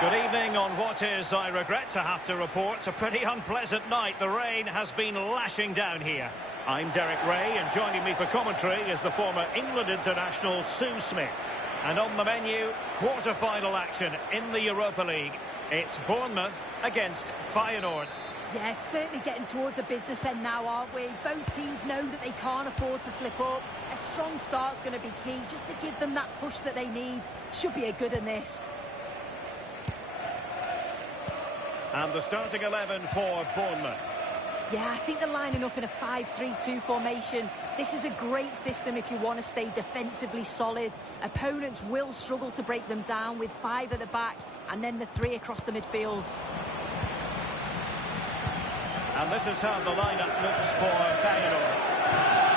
Good evening on what is, I regret to have to report, a pretty unpleasant night. The rain has been lashing down here. I'm Derek Ray, and joining me for commentary is the former England international Sue Smith. And on the menu, quarter-final action in the Europa League. It's Bournemouth against Feyenoord. Yes, certainly getting towards the business end now, aren't we? Both teams know that they can't afford to slip up. A strong start's going to be key, just to give them that push that they need. Should be a good in this. And the starting 11 for Bournemouth. Yeah, I think they're lining up in a 5-3-2 formation. This is a great system if you want to stay defensively solid. Opponents will struggle to break them down with 5 at the back and then the 3 across the midfield. And this is how the lineup looks for Feyenoord.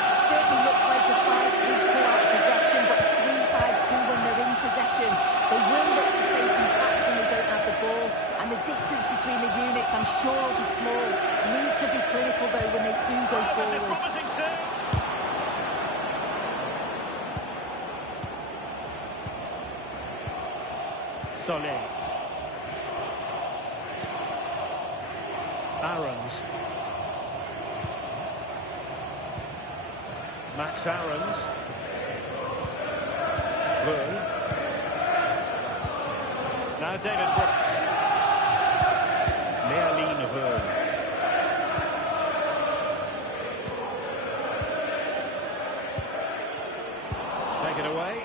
It certainly looks like a 5-3-2 out of possession, but 3-5-2 when they're in possession. They will look to stay compact when they don't have the ball. And the distance between the units, I'm sure, will be small. Need to be clinical, though, when they do go forward. This is promising soon. Solé. Aarons. Max Aarons. Rout. Now David Brooks. Rout. Take it away.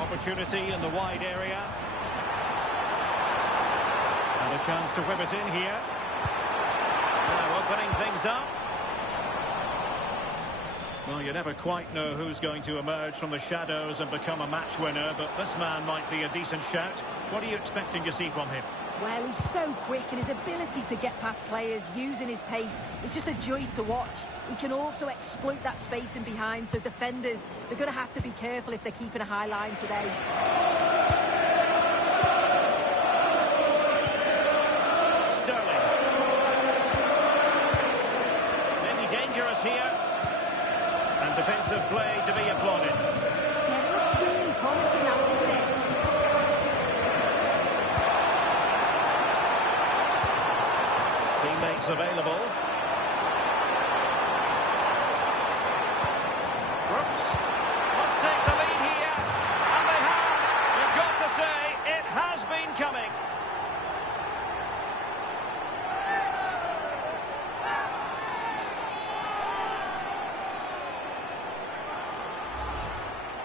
Opportunity in the wide area. And a chance to whip it in here. Now opening things up. Well, you never quite know who's going to emerge from the shadows and become a match winner, but this man might be a decent shout. What are you expecting to see from him? Well, he's so quick, and his ability to get past players using his pace is just a joy to watch. He can also exploit that space in behind, so defenders, they're going to have to be careful if they're keeping a high line today. Sterling. Maybe dangerous here. And defensive play to be applauded. Yeah, it looks really promising now, doesn't it? Teammates available. Brooks must take the lead here. And they have. You've got to say, it has been coming.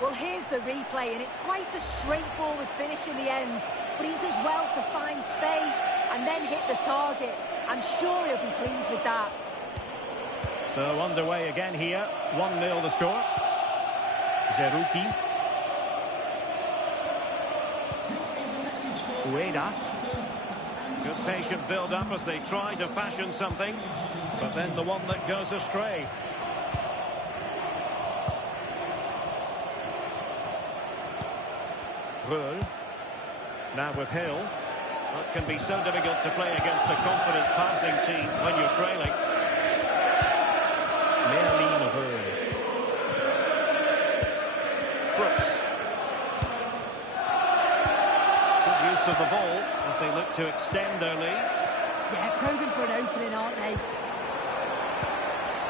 Well, here's the replay, and it's quite a straightforward finish in the end. But he does well to find space and then hit the target. I'm sure he'll be pleased with that. So underway again here. 1-0 the score. Zerouki. Ueda. Good patient build-up as they try to fashion something. But then the one that goes astray. Rout. Now with Hill. It can be so difficult to play against a confident passing team when you're trailing. Rout. Brooks. Good use of the ball as they look to extend their lead. Yeah, probing for an opening, aren't they?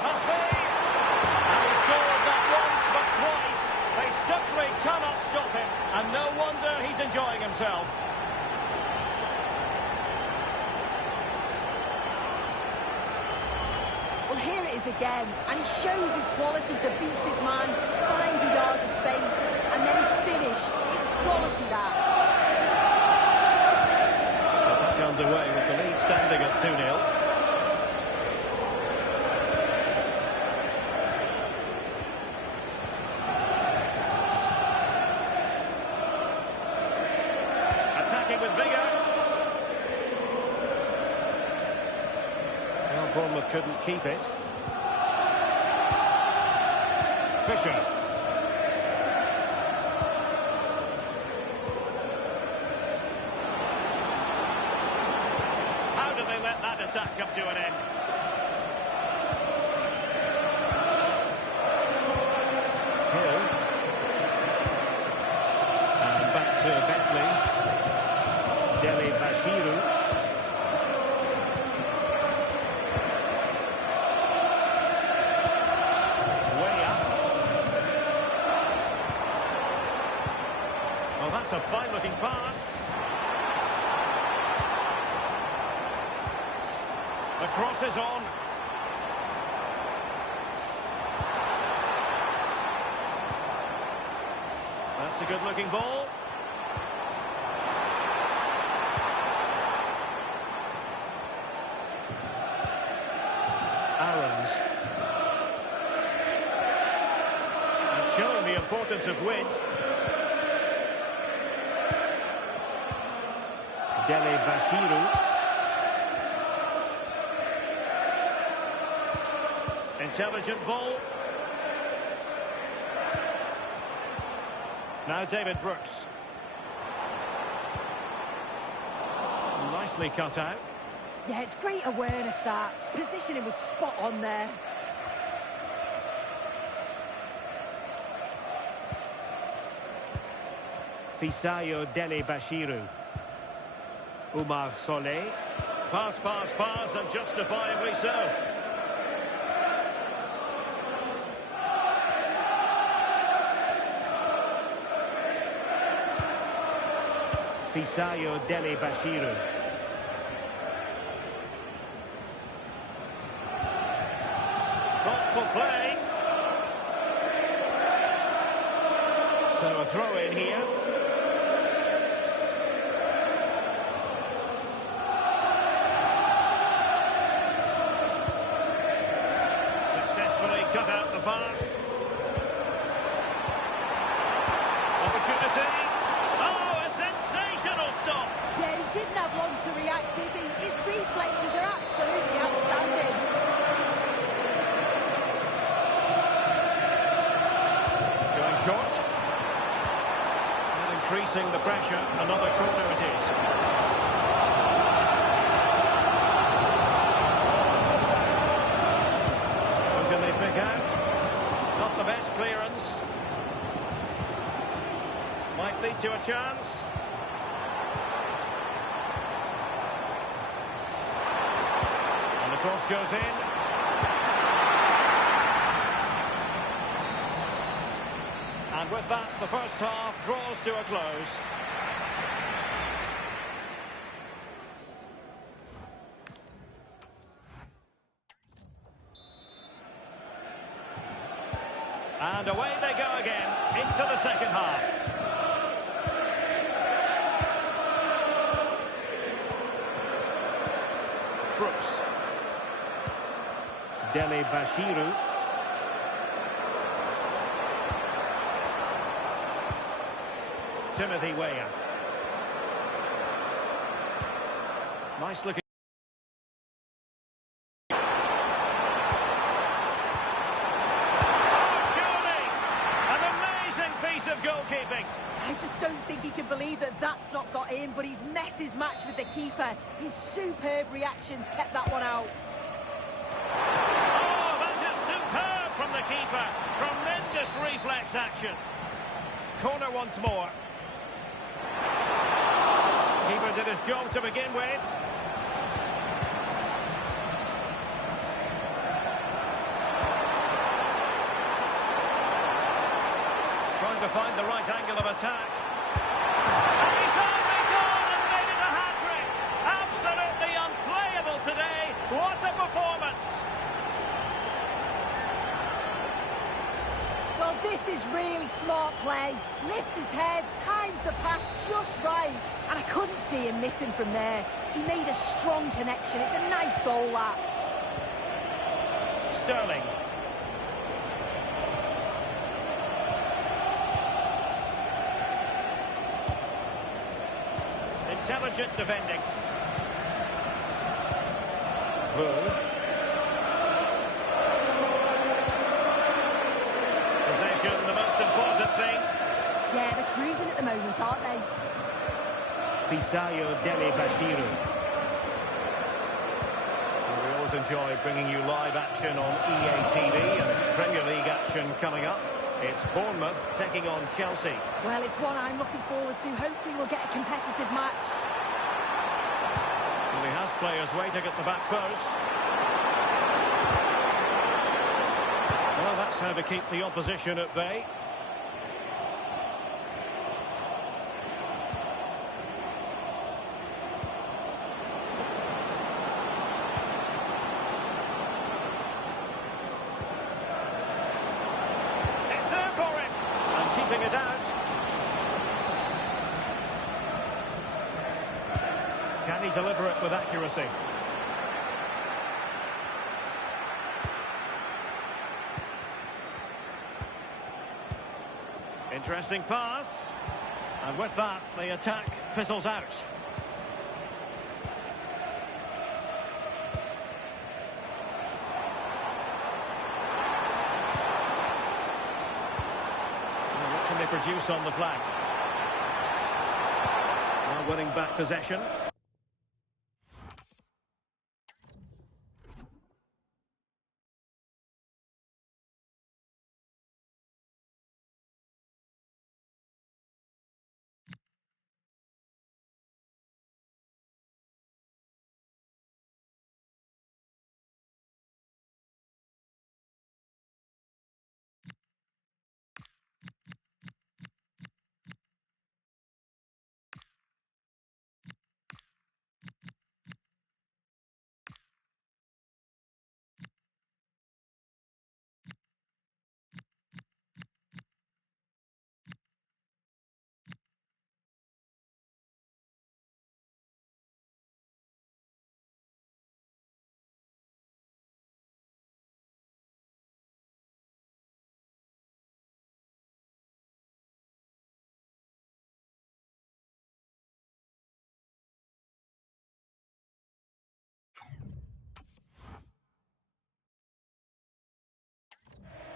Must be! And he scored not once but twice. They simply cannot stop him. And no wonder he's enjoying himself. Well, here it is again, and he shows his quality to beat his man, finds a yard of space, and then his finish. It's quality, that. Back underway with the lead standing at 2-0. With vigour. Well, Bournemouth couldn't keep it. Fisher. How do they let that attack come to an end? That's a fine-looking pass. The cross is on. That's a good-looking ball. Aaron's. And showing the importance of wind. Dele Bashiru. Intelligent ball. Now David Brooks. Nicely cut out. Yeah, it's great awareness, that. Positioning was spot on there. Fisayo Dele Bashiru. Umar Solé. Pass, and justifiably so. Fisayo Dele Bashiru. Thoughtful play. So a throw in here. Successfully cut out the pass. Opportunity. Stop. Yeah, he didn't have long to react, did he? His reflexes are absolutely outstanding. Going short. And increasing the pressure. Another corner it is. Who can they pick out? Not the best clearance. Might lead to a chance. Cross goes in. And with that, the first half draws to a close. And away they go again into the second half. Brooks. Dele Bashiru. Timothy Weah. Nice looking. Oh, surely! An amazing piece of goalkeeping. I just don't think he can believe that that's not got in, but he's met his match with the keeper. His superb reactions kept that one out. From the keeper, tremendous reflex action. Corner once more. Keeper did his job to begin with. Trying to find the right angle of attack. And he's only gone and made it a hat-trick. Absolutely unplayable today. What a performance. Well, this is really smart play. Lifts his head, times the pass just right. And I couldn't see him missing from there. He made a strong connection. It's a nice goal, that. Sterling. Intelligent defending. Rout. The most important thing. Yeah, they're cruising at the moment, aren't they? Fisayo Dele Bashiru. Well, we always enjoy bringing you live action on EATV and Premier League action coming up. It's Bournemouth taking on Chelsea. Well, it's one I'm looking forward to. Hopefully we'll get a competitive match. Well, he has players waiting at the back post. Well, that's how to keep the opposition at bay. Can he deliver it with accuracy? Interesting pass. And with that, the attack fizzles out. Well, what can they produce on the flank? Now winning back possession.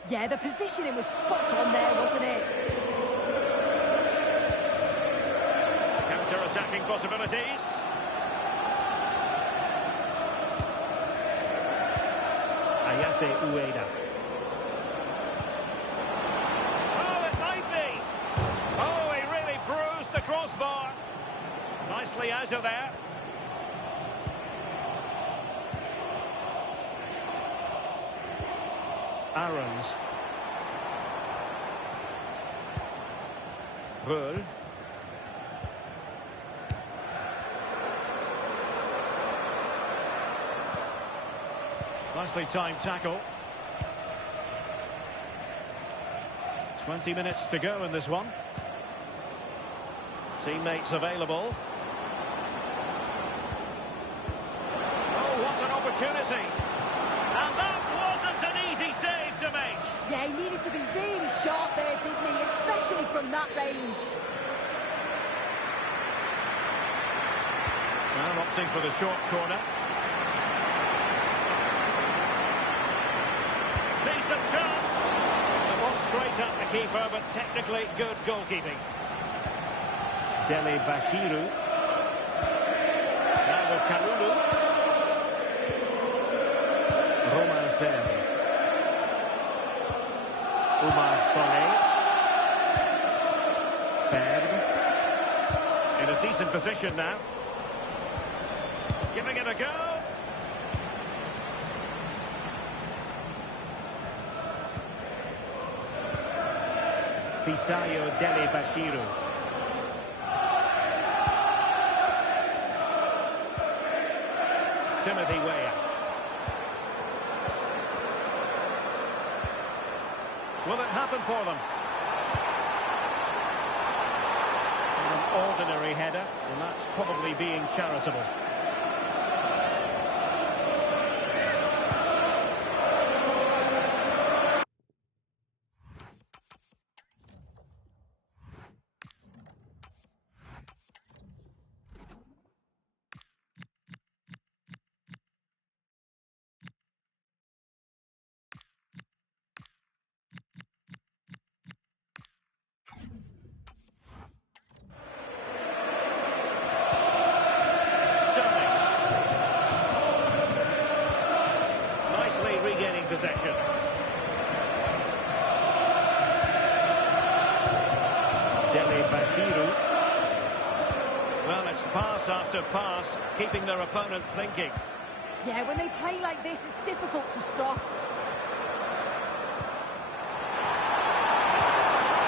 Yeah, the positioning was spot on there, wasn't it? Counter-attacking possibilities. Ayase Ueda. Oh, it might be. Oh, he really bruised the crossbar. Nicely out of there. Aarons. Rout. Nicely timed tackle. 20 minutes to go in this one. Teammates available. Oh, what an opportunity. And that wasn't an easy save to make. Yeah, he needed to be really sharp there, didn't he? Especially from that range. Well, opting for the short corner. Decent chance. It was straight at the keeper, but technically good goalkeeping. Dele Bashiru. Now with Kalulu. Romain Fer. Umar Soleil. Fer. In a decent position now. Giving it a go. Fisayo Dele Bashiru. Timothy Weah. Will it happen for them? An ordinary header, and that's probably being charitable. Regaining possession. Dele Bashiru. Well, it's pass after pass, keeping their opponents thinking. Yeah, when they play like this, it's difficult to stop.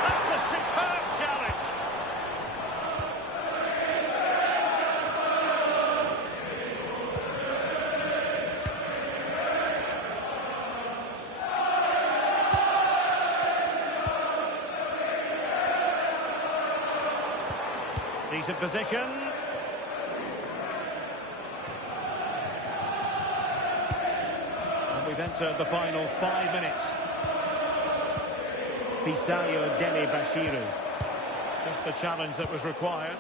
That's a superb challenge. Decent position. We've entered the final 5 minutes. Fisayo Dele Bashiru. Just the challenge that was required.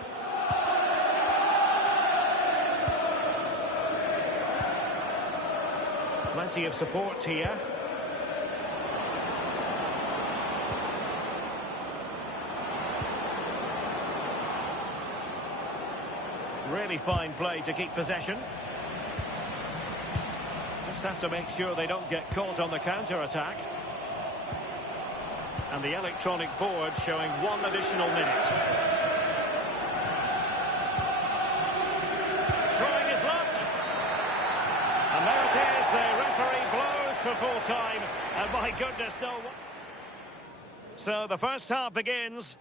Plenty of support here. Really fine play to keep possession. Just have to make sure they don't get caught on the counter-attack. And the electronic board showing 1 additional minute. Trying his luck. And there it is, the referee blows for full time. And my goodness, no. So the first half begins.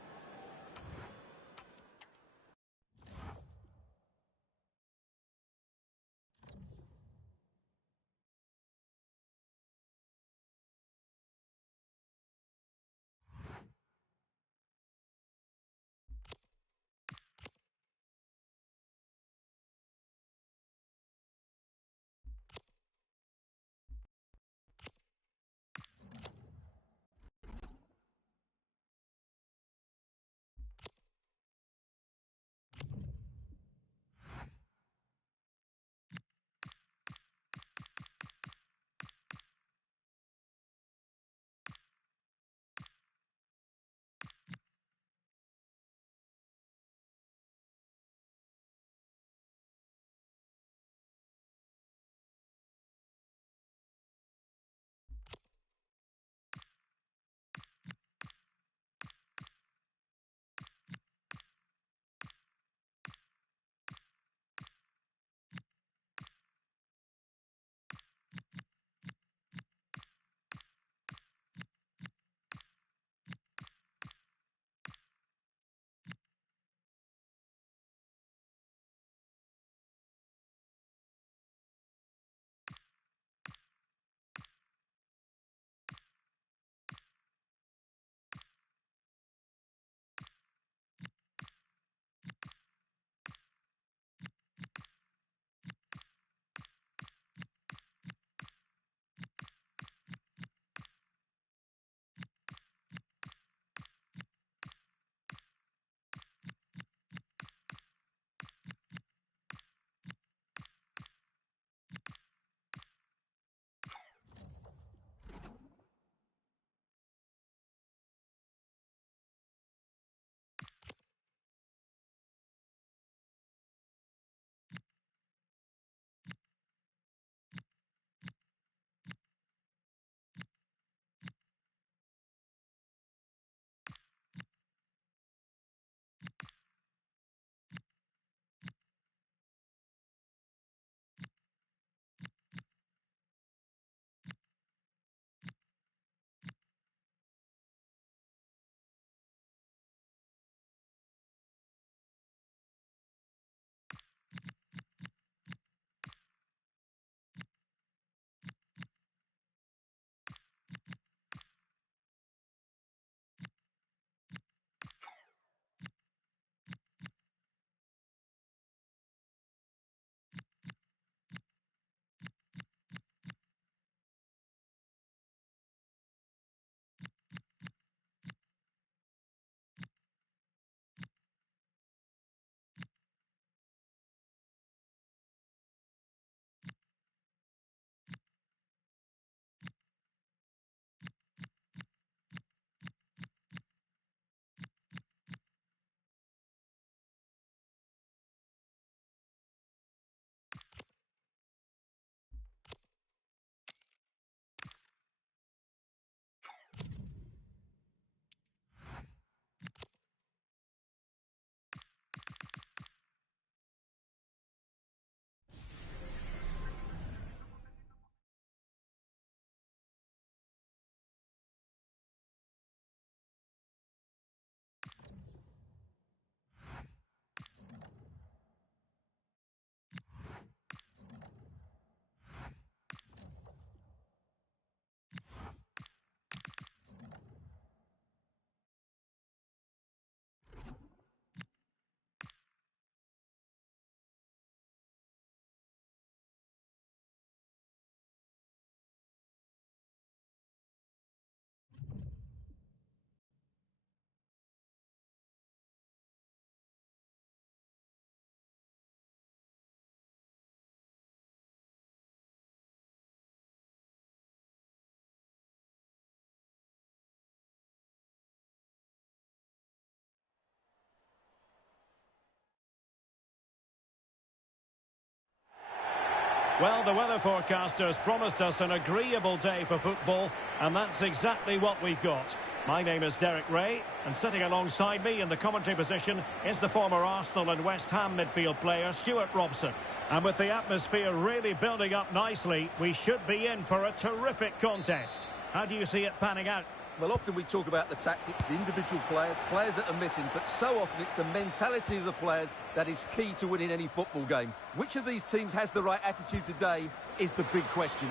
Well, the weather forecasters promised us an agreeable day for football, and that's exactly what we've got. My name is Derek Ray, and sitting alongside me in the commentary position is the former Arsenal and West Ham midfield player, Stuart Robson. And with the atmosphere really building up nicely, we should be in for a terrific contest. How do you see it panning out? Well, often we talk about the tactics, the individual players that are missing, but so often it's the mentality of the players that is key to winning any football game. Which of these teams has the right attitude today is the big question.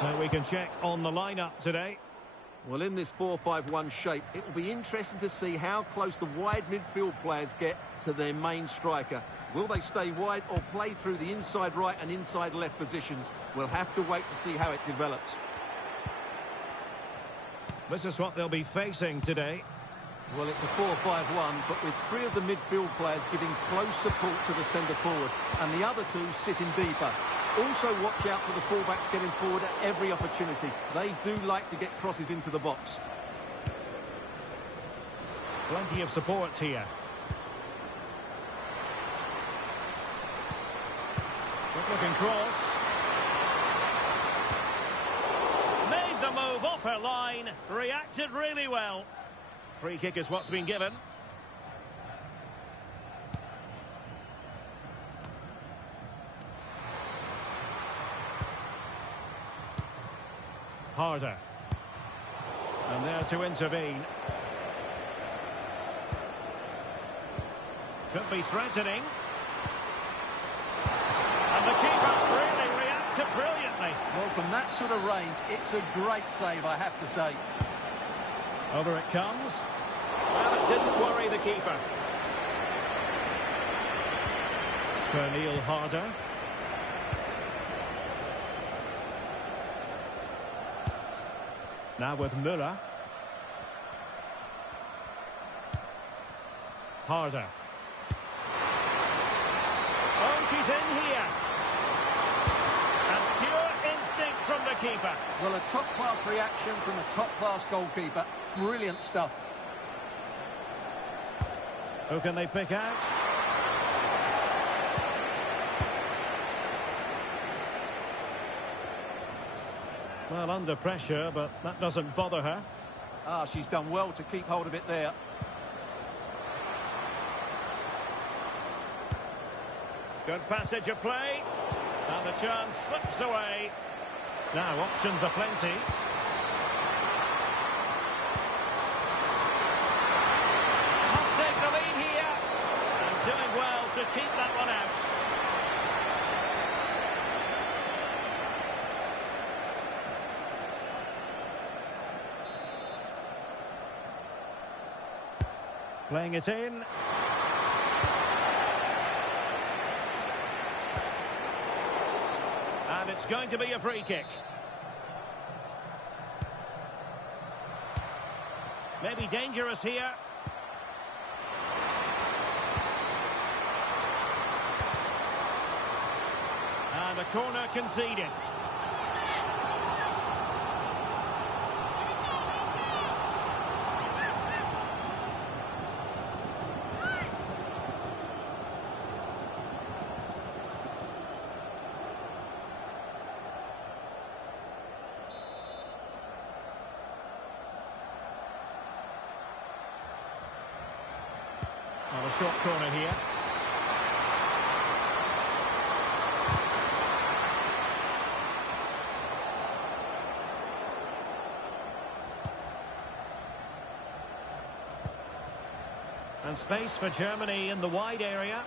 So we can check on the lineup today. Well, in this 4-5-1 shape, it will be interesting to see how close the wide midfield players get to their main striker. Will they stay wide or play through the inside right and inside left positions? We'll have to wait to see how it develops. This is what they'll be facing today. Well, it's a 4-5-1, but with three of the midfield players giving close support to the centre forward, and the other two sitting deeper. Also watch out for the fullbacks getting forward at every opportunity. They do like to get crosses into the box. Plenty of support here. Good-looking cross. Made the move off her line. Reacted really well. Free kick is what's been given. Harder. And there to intervene. Could be threatening. And the keeper really reacted brilliantly. Well, from that sort of range, it's a great save, I have to say. Over it comes. Well, it didn't worry the keeper. Pernille Harder. Now with Müller. Harder. Oh, she's in here. And pure instinct from the keeper. Well, a top-class reaction from a top-class goalkeeper. Brilliant stuff. Who can they pick out? Well, under pressure, but that doesn't bother her. Ah, she's done well to keep hold of it there. Good passage of play. And the chance slips away. Now, options are plenty. Must take the lead here. And doing well to keep that one out. Playing it in. And it's going to be a free kick. Maybe dangerous here. And a corner conceded. A short corner here. And space for Germany in the wide area.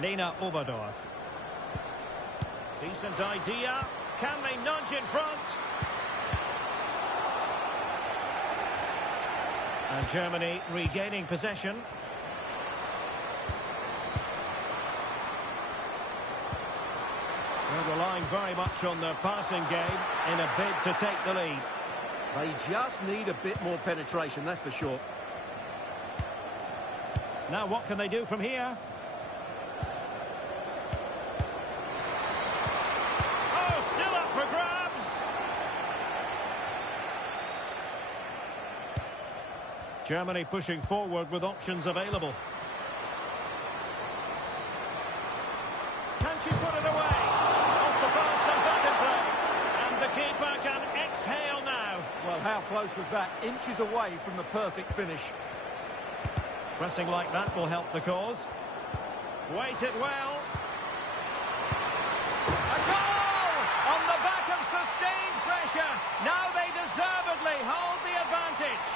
Lena Oberdorf. Decent idea. Can they nudge in front? And Germany regaining possession. They're relying very much on their passing game in a bid to take the lead. They just need a bit more penetration, that's for sure. Now what can they do from here? Germany pushing forward with options available. Can she put it away? Off the post and back in play. And the keeper can exhale now. Well, how close was that? Inches away from the perfect finish. Pressing like that will help the cause. Weighted well. A goal! On the back of sustained pressure. Now they deservedly hold the advantage.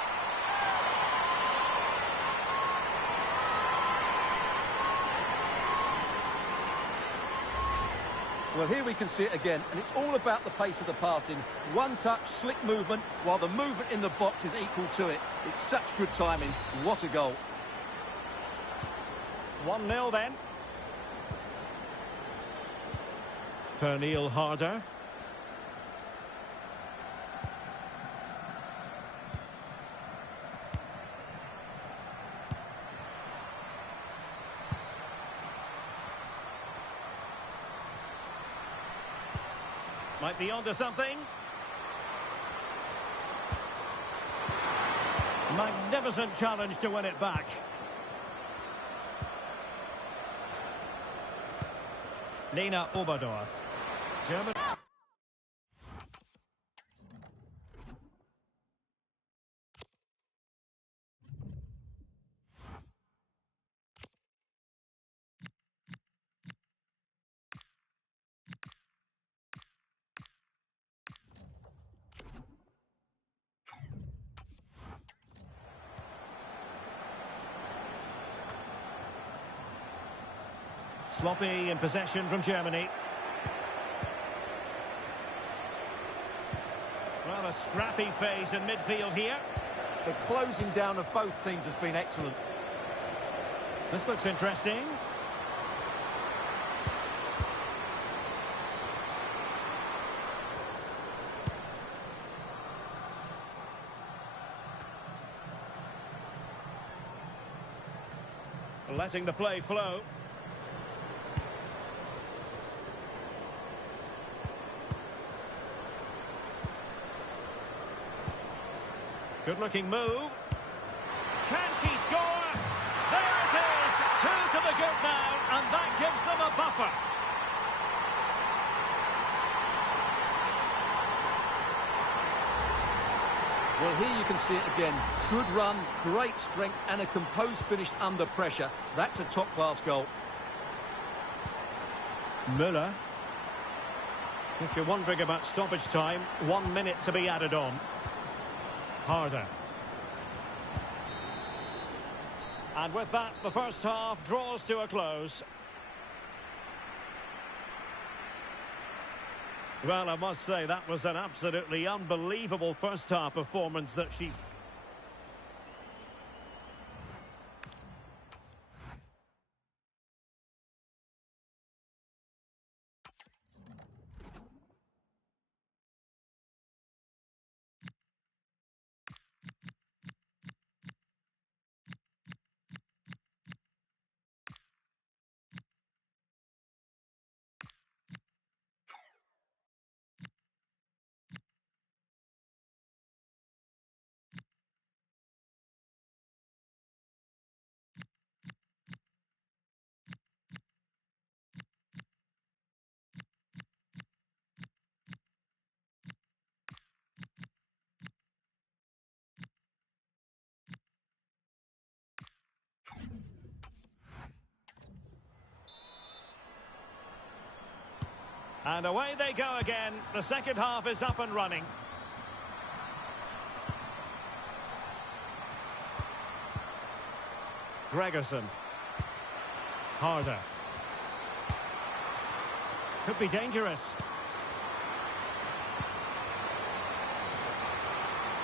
Well, here we can see it again, and it's all about the pace of the passing. One touch, slick movement, while the movement in the box is equal to it. It's such good timing. What a goal. 1-0 then. Pernille Harder. Might be onto something. Magnificent challenge to win it back. Nina Oberdorf. Germany. Sloppy in possession from Germany. Well, a scrappy phase in midfield here. The closing down of both teams has been excellent. This looks interesting. Letting the play flow. Good-looking move. Can she score? There it is! 2 to the good now, and that gives them a buffer. Well, here you can see it again. Good run, great strength, and a composed finish under pressure. That's a top-class goal. Müller. If you're wondering about stoppage time, 1 minute to be added on. Harder. And with that, the first half draws to a close. Well, I must say, that was an absolutely unbelievable first half performance that she... And away they go again. The second half is up and running. Gregerson. Harder. Could be dangerous.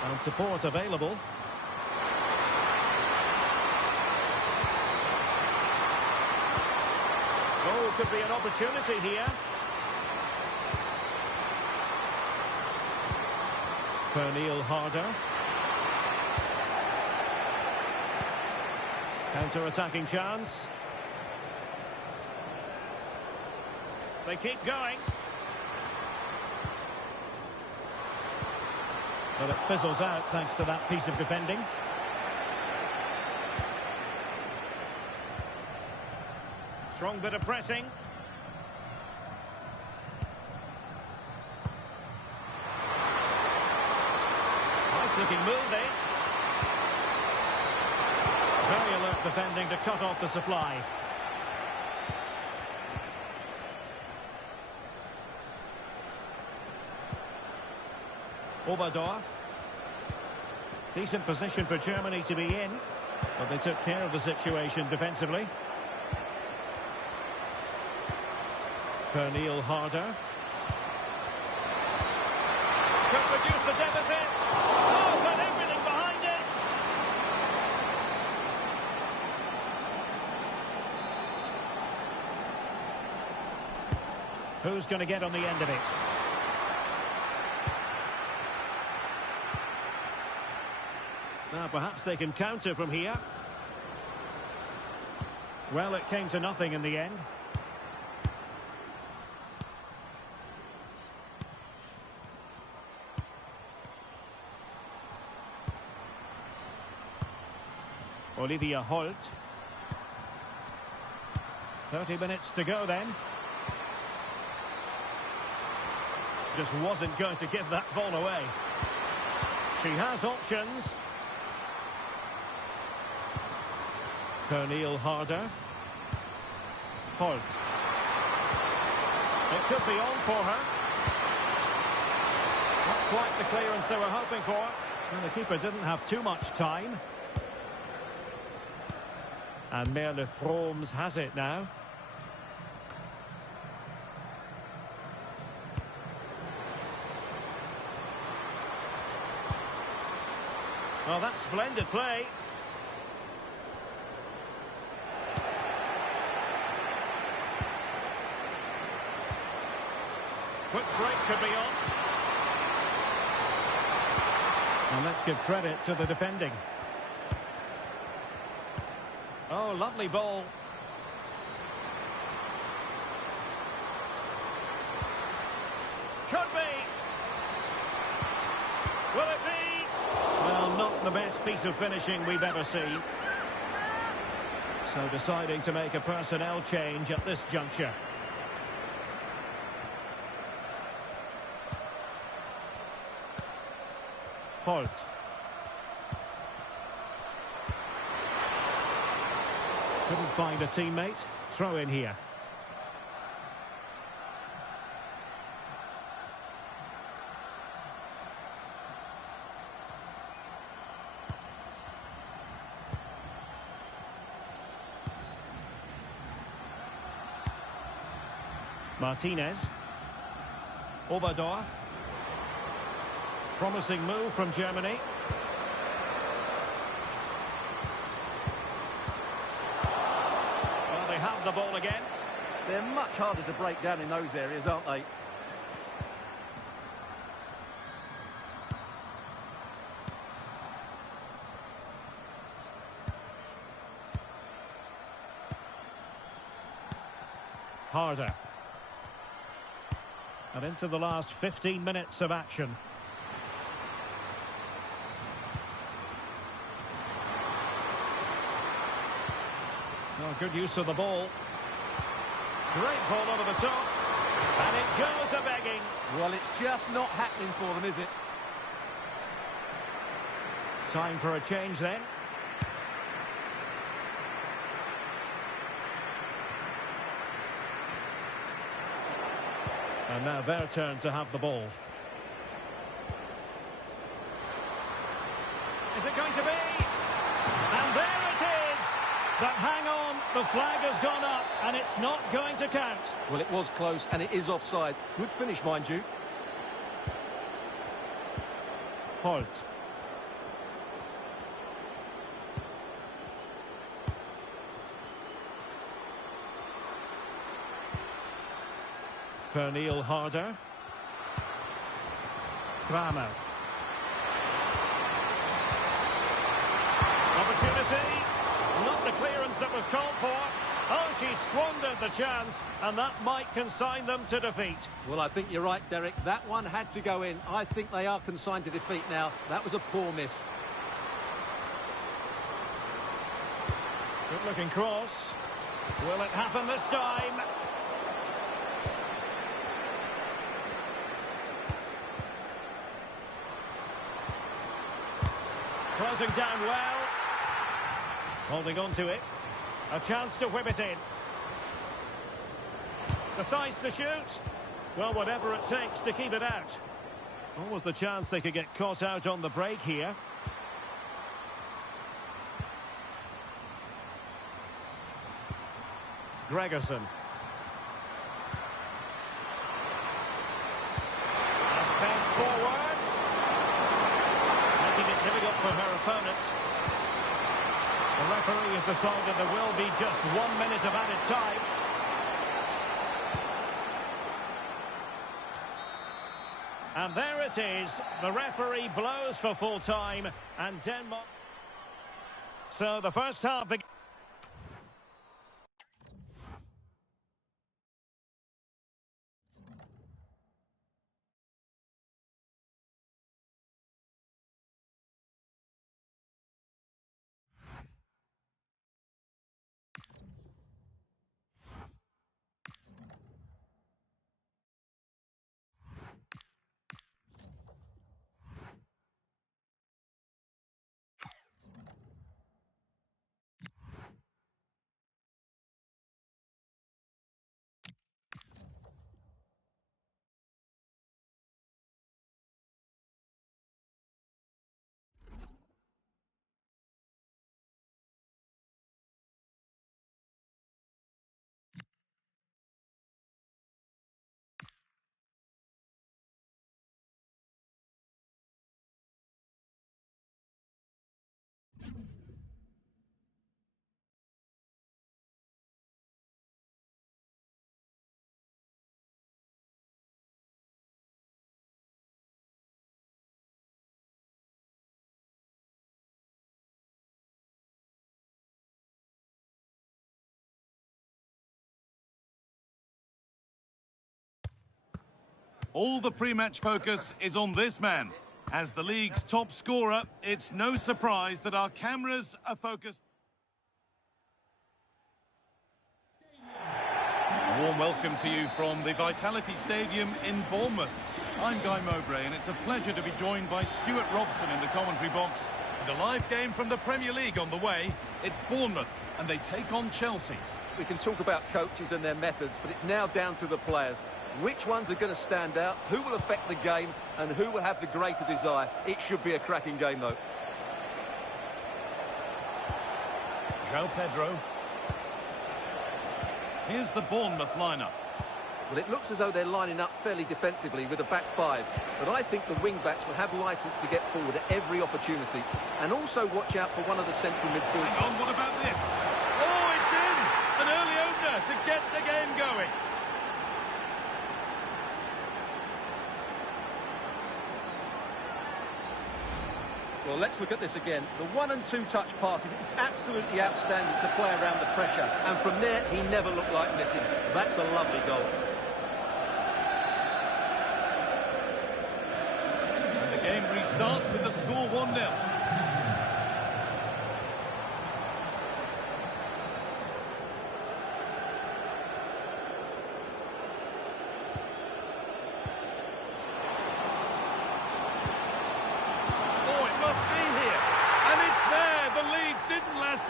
And support available. Oh, could be an opportunity here. Pernille Harder. Counter-attacking chance. They keep going. But it fizzles out thanks to that piece of defending. Strong bit of pressing. Nice looking move, this. Very alert defending to cut off the supply. Oberdorf. Decent position for Germany to be in, but they took care of the situation defensively. Pernille Harder. Could reduce the deficit. Oh, got everything behind it. Who's going to get on the end of it? Now, perhaps they can counter from here. Well, it came to nothing in the end. Olivia Holt. 30 minutes to go then. Just wasn't going to give that ball away. She has options. Pernille Harder. Holt. It could be on for her. Not quite the clearance they were hoping for. And the keeper didn't have too much time. And Merle Frooms has it now. Oh, that's splendid play. Quick break could be on. And let's give credit to the defending. Oh, lovely ball. Could be. Will it be? Well, not the best piece of finishing we've ever seen. So deciding to make a personnel change at this juncture. Holt. Couldn't find a teammate. Throw in here. Martinez. Oberdorf. Promising move from Germany. Well, they have the ball again. They're much harder to break down in those areas, aren't they? Harder. And into the last 15 minutes of action. Oh, good use of the ball. Great ball over the top. And it goes a-begging. Well, it's just not happening for them, is it? Time for a change then. And now their turn to have the ball. Is it going to be? And there it is! But hang on, the flag has gone up and it's not going to count. Well, it was close and it is offside. Good finish, mind you. Holt. Pernille Harder. Kramer. Opportunity. Not the clearance that was called for. Oh, she squandered the chance, and that might consign them to defeat. Well, I think you're right, Derek. That one had to go in. I think they are consigned to defeat now. That was a poor miss. Good looking cross. Will it happen this time? Closing down well. Holding on to it. A chance to whip it in. Decides to shoot. Well, whatever it takes to keep it out. What was the chance they could get caught out on the break here? Gregerson. And fed forwards. Making it difficult for her opponent. The referee has decided there will be just 1 minute of added time. And there it is. The referee blows for full time, and Denmark. So the first half begins. All the pre-match focus is on this man. As the league's top scorer, it's no surprise that our cameras are focused. A warm welcome to you from the Vitality Stadium in Bournemouth. I'm Guy Mowbray, and it's a pleasure to be joined by Stuart Robson in the commentary box. And a live game from the Premier League on the way. It's Bournemouth, and they take on Chelsea. We can talk about coaches and their methods, but it's now down to the players. Which ones are going to stand out, who will affect the game, and who will have the greater desire. It should be a cracking game, though. João Pedro. Here's the Bournemouth lineup. Well, it looks as though they're lining up fairly defensively with a back five, but I think the wing-backs will have licence to get forward at every opportunity, and also watch out for one of the central midfield. Hang on, what about this? Oh, it's in! An early opener to get the game going. Well, let's look at this again. The 1- and 2-touch passing is absolutely outstanding to play around the pressure. And from there, he never looked like missing. That's a lovely goal. And the game restarts with the score 1-0.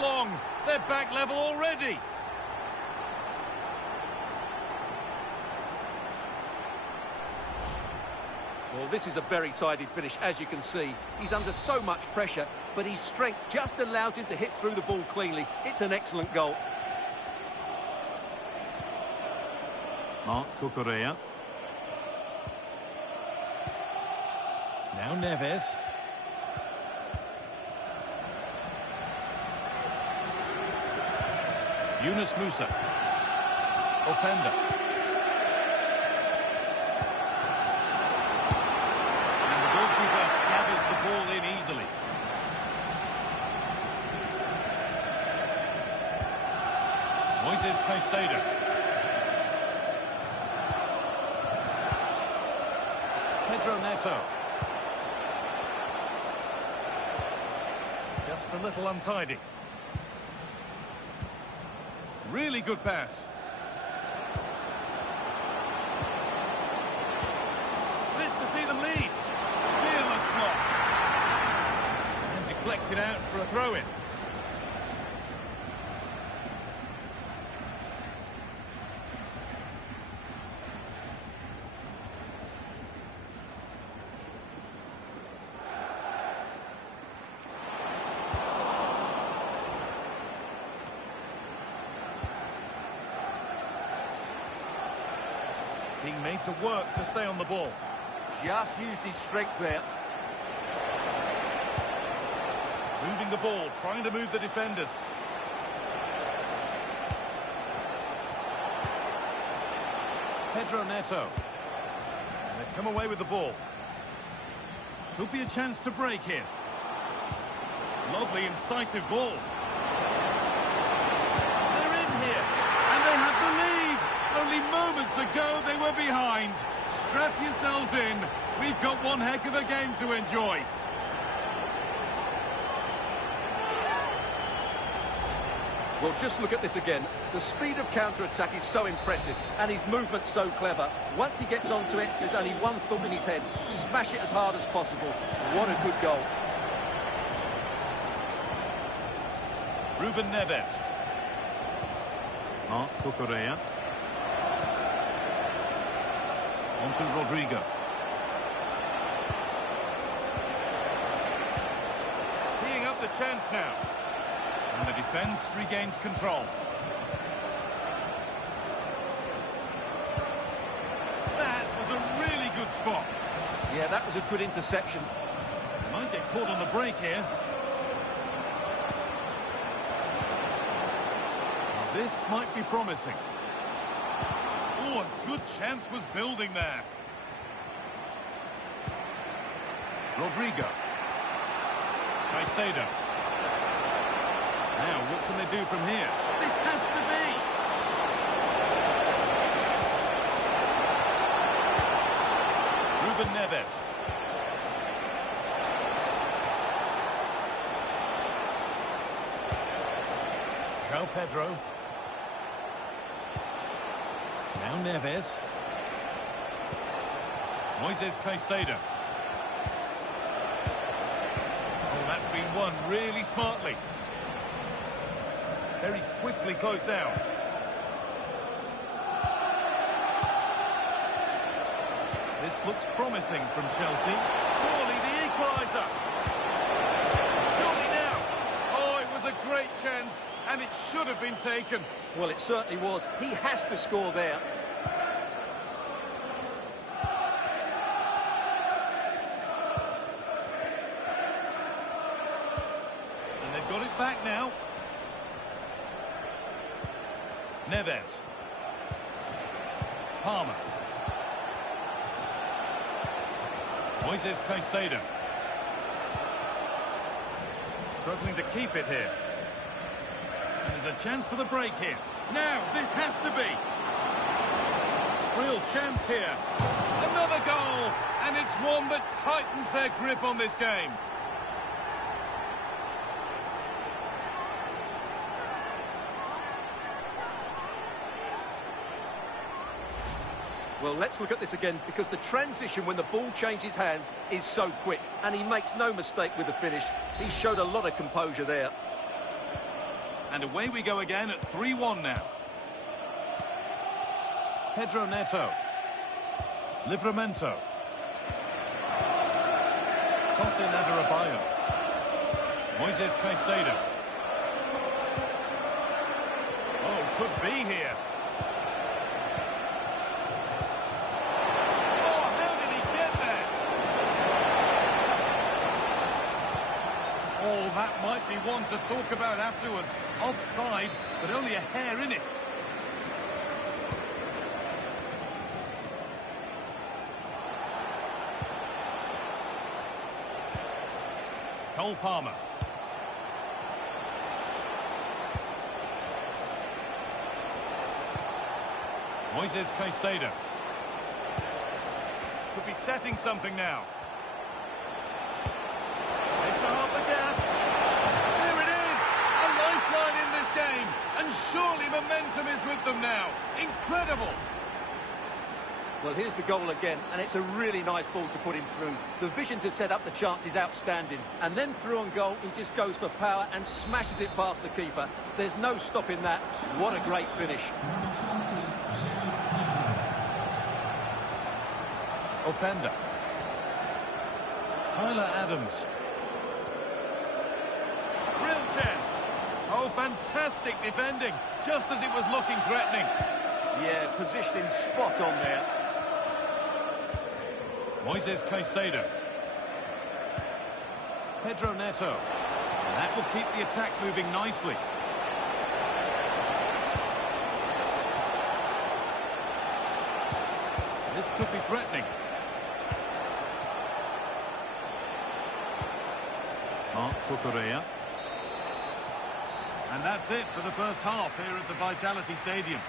Long. They're back level already. Well, this is a very tidy finish, as you can see. He's under so much pressure, but his strength just allows him to hit through the ball cleanly. It's an excellent goal. Marc Cucurella. Now Neves. Yunus Musa. Openda. And the goalkeeper gathers the ball in easily. Moises Caicedo. Pedro Neto. Just a little untidy. Really good pass. This to see them lead. Fearless block. And deflected out for a throw-in. Being made to work to stay on the ball. Just used his strength there. Moving the ball, trying to move the defenders. Pedro Neto. And they've come away with the ball. Could be a chance to break here. Lovely, incisive ball. They're in here, and they have the lead. Only moments ago they were behind. Strap yourselves in. We've got one heck of a game to enjoy. Well, just look at this again. The speed of counter-attack is so impressive, and his movement so clever. Once he gets onto it, there's only one thought in his head. Smash it as hard as possible. What a good goal. Ruben Neves. Marc Cucurella. On to Rodrigo. Teeing up the chance now. And the defence regains control. That was a really good spot. Yeah, that was a good interception. They might get caught on the break here. Now this might be promising. Oh, a good chance was building there. Rodrigo. Caicedo. Now, what can they do from here? This has to be! Ruben Neves. João Pedro. Now Neves. Moises Caicedo. Oh, that's been won really smartly. Very quickly closed down. This looks promising from Chelsea. Surely the equaliser. Surely now. Oh, it was a great chance, and it should have been taken. Well, it certainly was. He has to score there. And they've got it back now. Neves. Palmer. Moises Caicedo. Struggling to keep it here. And there's a chance for the break here. Now, this has to be. Real chance here. Another goal. And it's one that tightens their grip on this game. Well, let's look at this again, because the transition when the ball changes hands is so quick, and he makes no mistake with the finish. He showed a lot of composure there. And away we go again at 3-1 now. Pedro Neto. Livramento. Tosin Adarabioyo. Moises Caicedo. Oh, could be here. Oh, that might be one to talk about afterwards. Offside, but only a hair in it. Cole Palmer. Moises Caicedo. Could be setting something now. The gap. Here it is, a lifeline in this game, and surely momentum Well, here's the goal again, and it's a really nice ball to put him through. The vision to set up the chance is outstanding. And then through on goal, he just goes for power and smashes it past the keeper. There's no stopping that. What a great finish. Openda. Tyler Adams. Real chance. Oh, fantastic defending, just as it was looking threatening. Yeah, positioning spot on there. Moises Caicedo. Pedro Neto. And that will keep the attack moving nicely. This could be threatening. Mark Cucurella. And that's it for the first half here at the Vitality Stadium.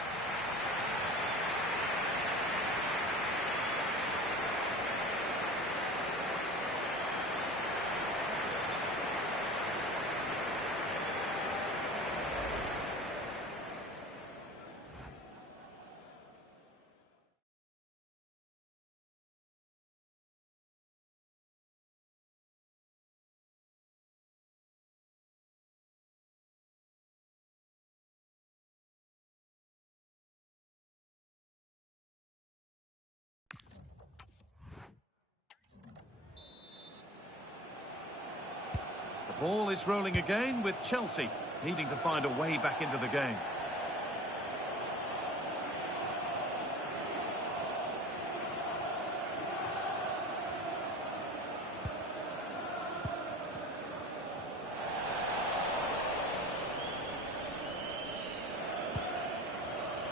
The ball is rolling again with Chelsea needing to find a way back into the game.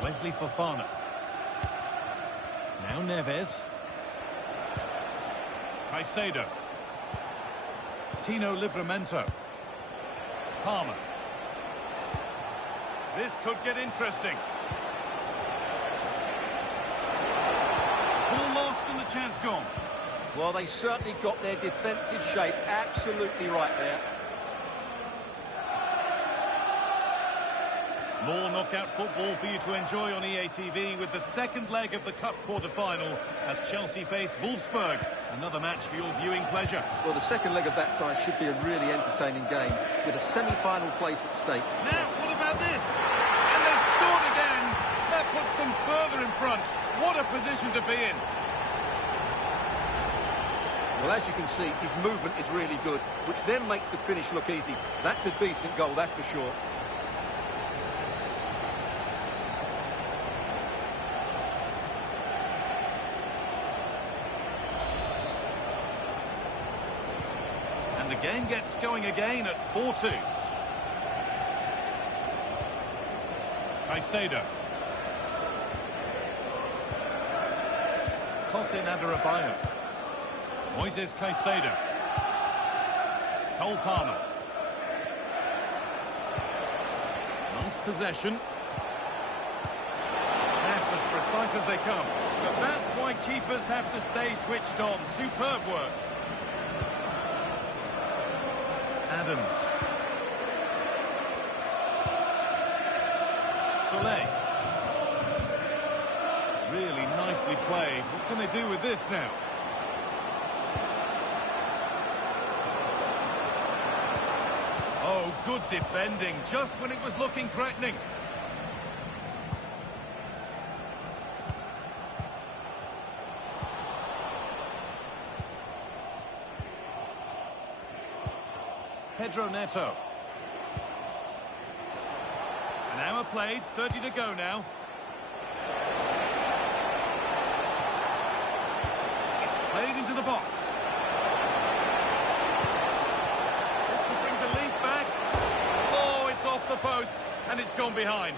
Wesley Fofana. Now Neves. Caicedo. Tino Livramento. Palmer. This could get interesting. Ball lost and the chance gone. Well, they certainly got their defensive shape absolutely right there. More knockout football for you to enjoy on EA TV with the second leg of the Cup quarter-final as Chelsea face Wolfsburg. Another match for your viewing pleasure. Well, the second leg of that tie should be a really entertaining game with a semi-final place at stake. Now, what about this? And they've scored again. That puts them further in front. What a position to be in. Well, as you can see, his movement is really good, which then makes the finish look easy. That's a decent goal, that's for sure. The game gets going again at 4-2. Caicedo. Toss in Adarabioyo. Moises Caicedo. Cole Palmer. Nice possession. That's as precise as they come. But that's why keepers have to stay switched on. Superb work. Adams. Soleil. Really nicely played. What can they do with this now? Oh, good defending, just when it was looking threatening. Pedro Neto. An hour played, 30 to go now. It's played into the box. This could bring the lead back. Oh, it's off the post, and it's gone behind.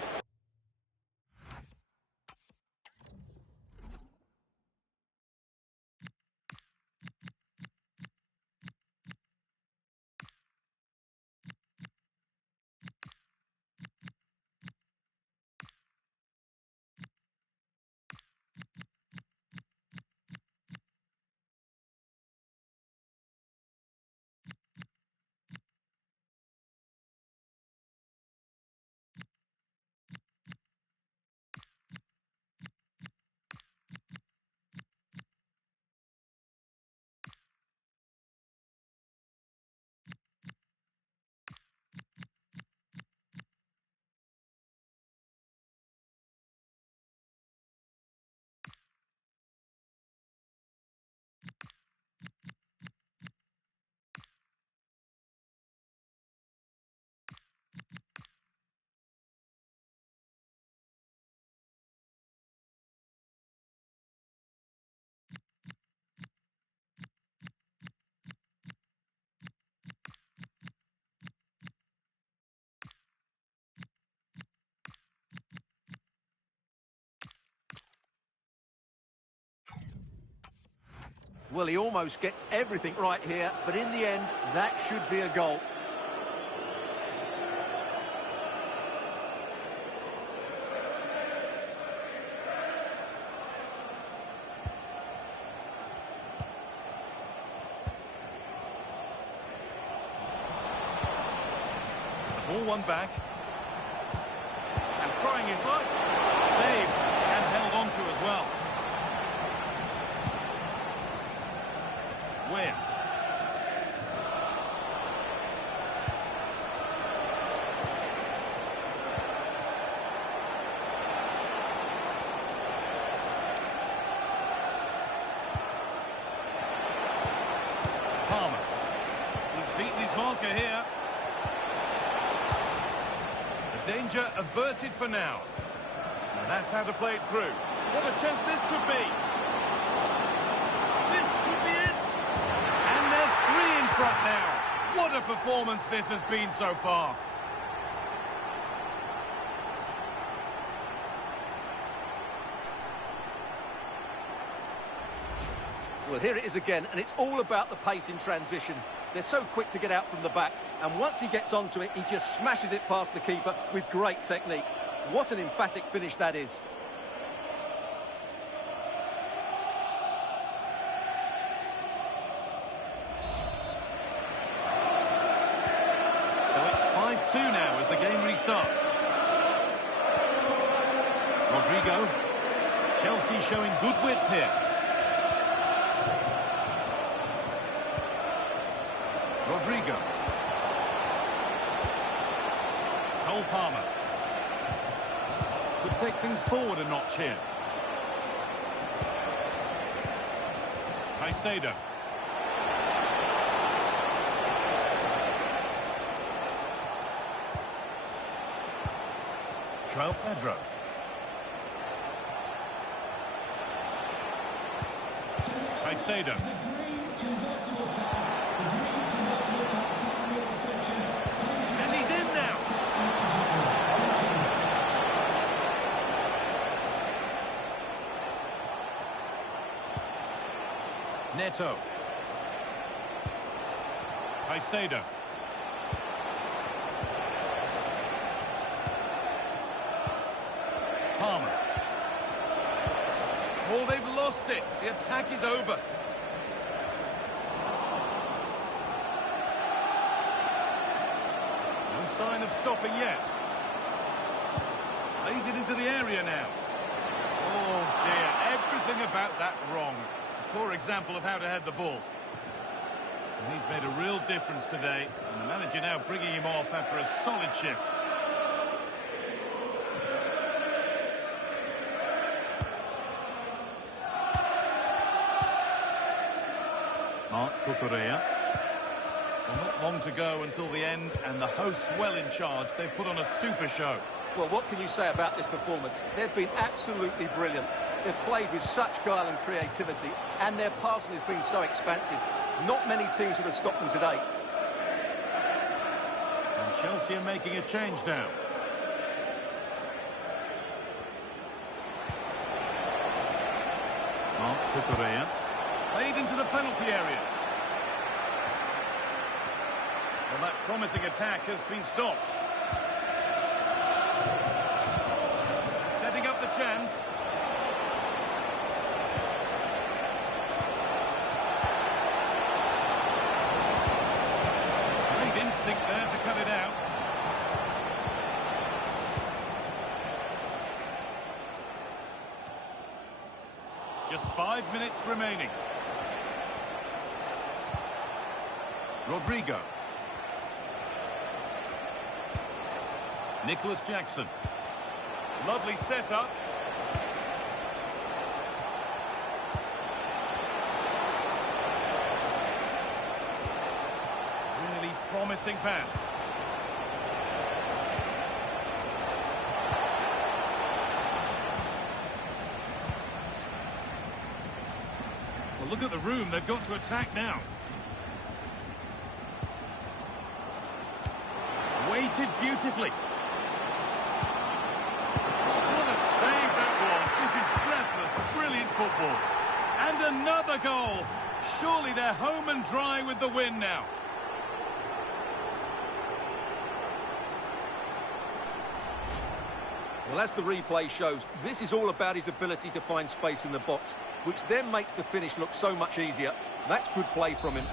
Well, he almost gets everything right here, but in the end, that should be a goal. Ball one back. And trying his luck. Saved and held on to as well. Win. Palmer. He's beaten his marker here. Danger averted for now. And that's how to play it through. What a chance this could be. This could be it. And they're 3 in front now. What a performance this has been so far. Well, here it is again, and it's all about the pace in transition. They're so quick to get out from the back, and once he gets onto it, he just smashes it past the keeper with great technique. What an emphatic finish that is. So it's 5-2 now as the game restarts. Rodrigo. Chelsea showing good width here. Rodrigo. Cole Palmer. Could take things forward a notch here. Caicedo. João Pedro. Caicedo. And he's in now. Neto. Caicedo. Palmer. Oh, they've lost it. The attack is over. No sign of stopping yet. Lays it into the area now. Oh, dear. Everything about that wrong. A poor example of how to head the ball. And he's made a real difference today. And the manager now bringing him off after a solid shift. Marc Cucurella. Well, not long to go until the end, and the hosts well in charge. They've put on a super show. Well, what can you say about this performance? They've been absolutely brilliant. They've played with such guile and creativity, and their passing has been so expansive. Not many teams would have stopped them today. And Chelsea are making a change now. Marc Cucurella. Played into the penalty area. Well, that promising attack has been stopped. Setting up the chance. Great instinct there to cut it out. Just 5 minutes remaining. Rodrigo. Nicholas Jackson. Lovely setup. Really promising pass. Well, look at the room they've got to attack now. Weighted beautifully. What a save that was. This is breathless, brilliant football. And another goal. Surely they're home and dry with the win now. Well, as the replay shows, this is all about his ability to find space in the box, which then makes the finish look so much easier. That's good play from him.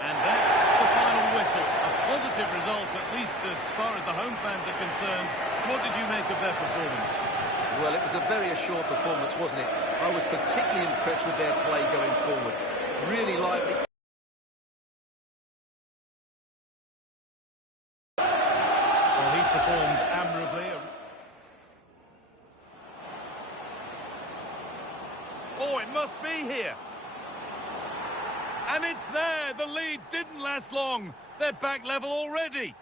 And that's the final whistle. A positive result, at least as far as the home fans are concerned. What did you make of their performance? Well, it was a very assured performance, wasn't it? I was particularly impressed with their play going forward. Really lively. Well, he's performed admirably. Oh, it must be here. And it's there. The lead didn't last long. They're back level already.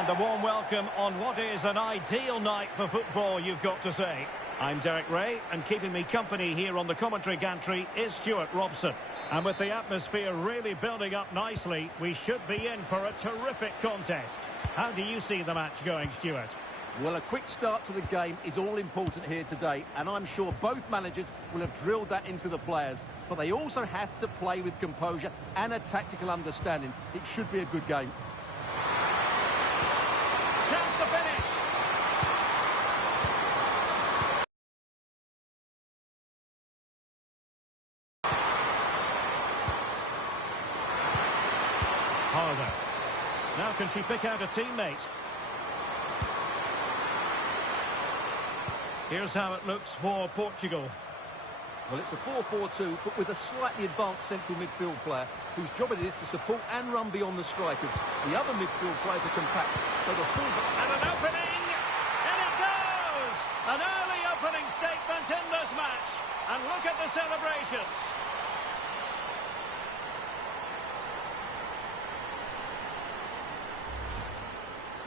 And a warm welcome on what is an ideal night for football, you've got to say. I'm Derek Ray, and keeping me company here on the commentary gantry is Stuart Robson. And with the atmosphere really building up nicely, we should be in for a terrific contest. How do you see the match going, Stuart? Well, a quick start to the game is all important here today, and I'm sure both managers will have drilled that into the players. But they also have to play with composure and a tactical understanding. It should be a good game. Chance to finish. Harder. Now can she pick out a teammate? Here's how it looks for Portugal. Well, it's a 4-4-2, but with a slightly advanced central midfield player whose job it is to support and run beyond the strikers. The other midfield players are compact, so the fullback... And an opening! In it goes! An early opening statement in this match. And look at the celebrations.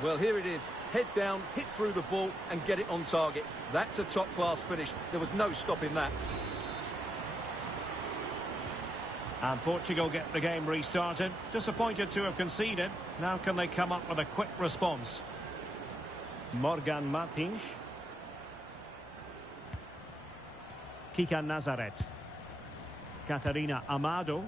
Well, here it is. Head down, hit through the ball and get it on target. That's a top-class finish. There was no stopping that. And Portugal get the game restarted. Disappointed to have conceded. Now can they come up with a quick response? Morgan Martins. Kika Nazaret. Catarina Amado.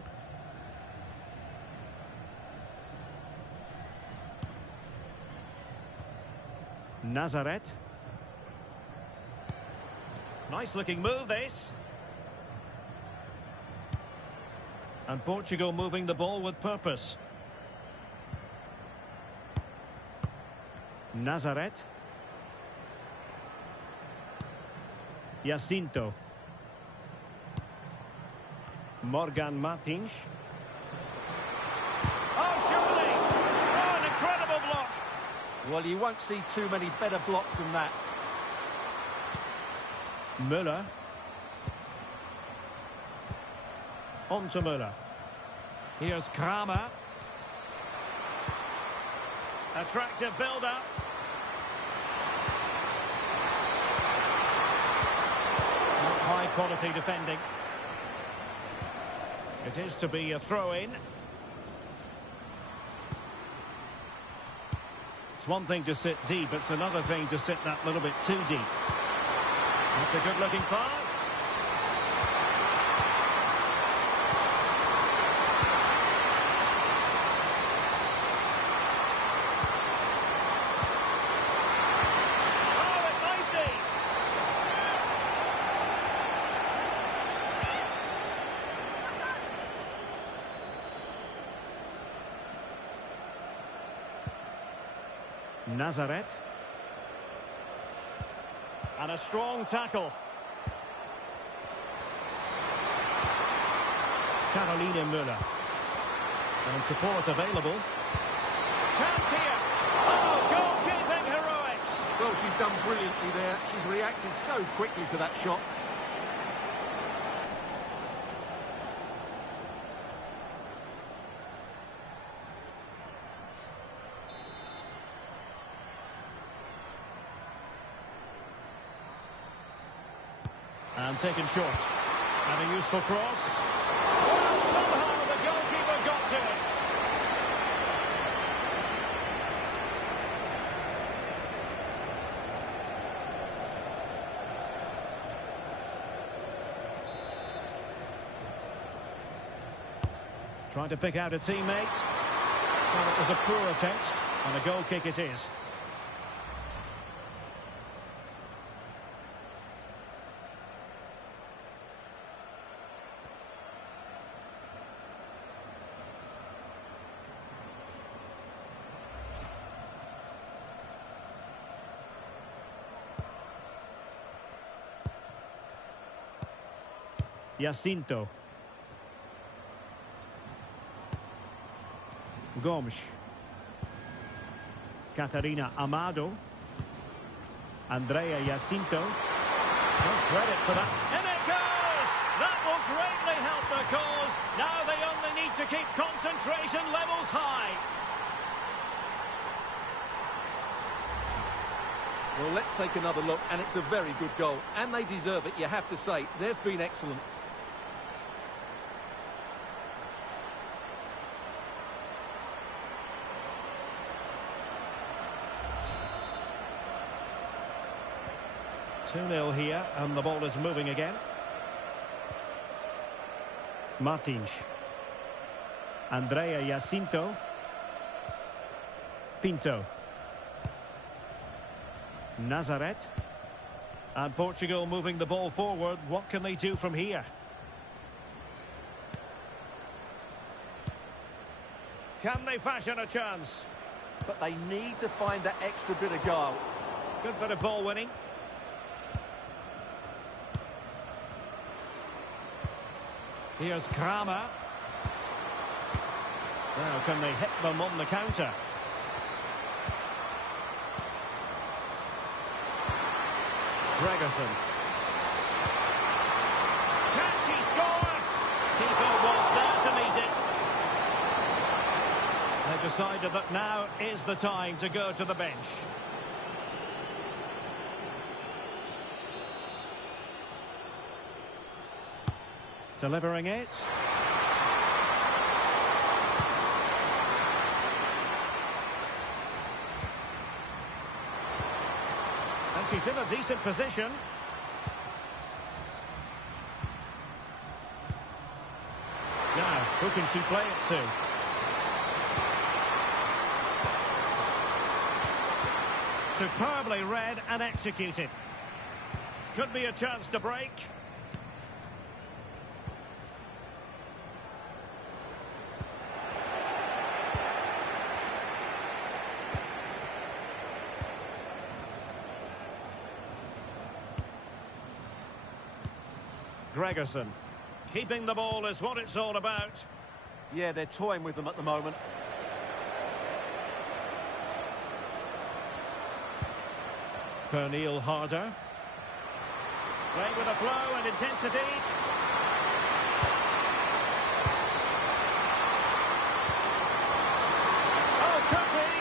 Nazaret. Nice looking move, this. And Portugal moving the ball with purpose. Nazaret. Jacinto. Morgan Martins. Oh, surely! Oh, an incredible block! Well, you won't see too many better blocks than that. Müller. On to Müller. Here's Kramer. Attractive build-up. High quality defending. It is to be a throw-in. It's one thing to sit deep, it's another thing to sit that little bit too deep. That's a good-looking pass. Oh, it might be. Nazaret. And a strong tackle. Caroline Müller. And support available. Chance here. Oh, goalkeeping heroics. Well, she's done brilliantly there. She's reacted so quickly to that shot. And taken short. And a useful cross. Well, somehow the goalkeeper got to it. Trying to pick out a teammate. Well, it was a poor attempt. And a goal kick it is. Jacinto. Gomes. Catarina Amado. Andrea Jacinto. No credit for that. And it goes! That will greatly help the cause. Now they only need to keep concentration levels high. Well, let's take another look, and it's a very good goal. And they deserve it, you have to say. They've been excellent. Two 0 here, and the ball is moving again. Martins. Andrea Jacinto. Pinto. Nazareth. And Portugal moving the ball forward. What can they do from here? Can they fashion a chance? But they need to find that extra bit of guile. Good bit of ball winning. Here's Kramer. Now, can they hit them on the counter? Gregerson. Can she score? Keeper was there to meet it. They decided that now is the time to go to the bench. Delivering it. And she's in a decent position. Now, who can she play it to? Superbly read and executed. Could be a chance to break. Gregerson. Keeping the ball is what it's all about. Yeah, they're toying with them at the moment. Pernille Harder. Playing with a flow and intensity. Oh, could be.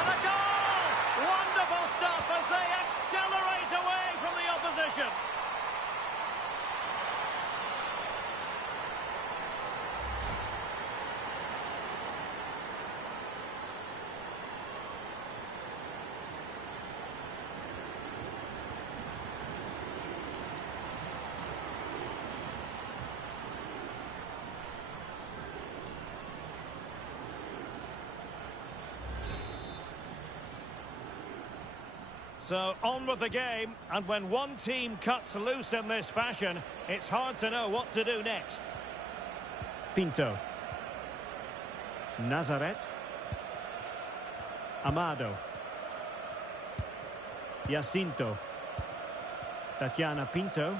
And a goal! Wonderful stuff as they accelerate away from the opposition. So on with the game, and when one team cuts loose in this fashion, it's hard to know what to do next. Pinto. Nazareth. Amado. Jacinto. Tatiana Pinto.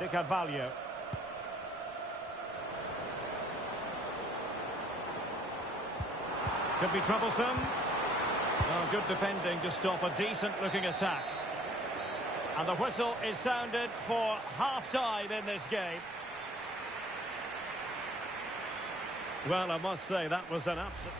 De Carvalho. Could be troublesome. Oh, good defending to stop a decent-looking attack. And the whistle is sounded for half-time in this game. Well, I must say, that was an absolute...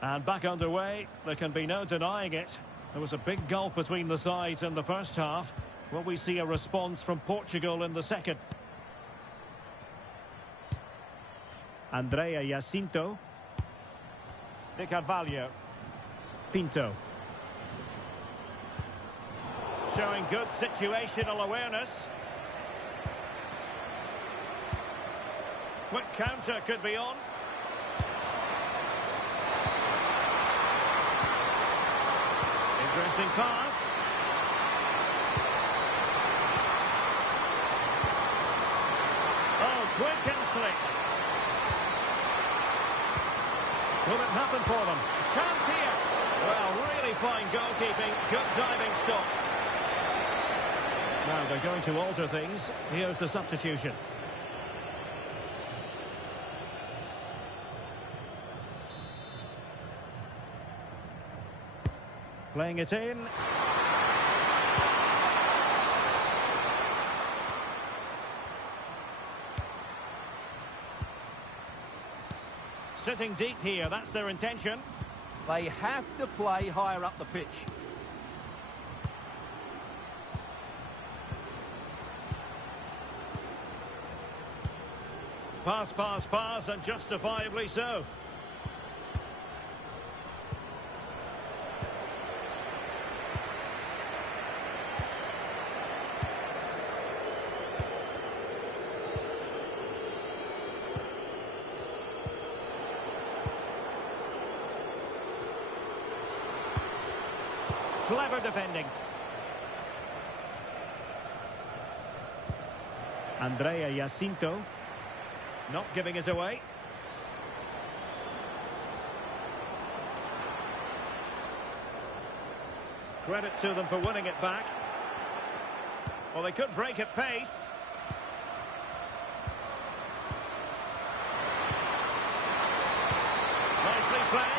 And back underway, there can be no denying it. There was a big gulf between the sides in the first half. Will we see a response from Portugal in the second? Andrea Jacinto. De Carvalho. Pinto. Showing good situational awareness. Quick counter could be on. Interesting pass. Oh, quick and slick. Will it happen for them? Chance here. Well, really fine goalkeeping. Good diving stop. Now they're going to alter things. Here's the substitution. Playing it in. Sitting deep here, that's their intention. They have to play higher up the pitch. Pass, pass, pass, and justifiably so. Clever defending. Andrea Jacinto. Not giving it away. Credit to them for winning it back. Well, they could break at pace. Nicely played.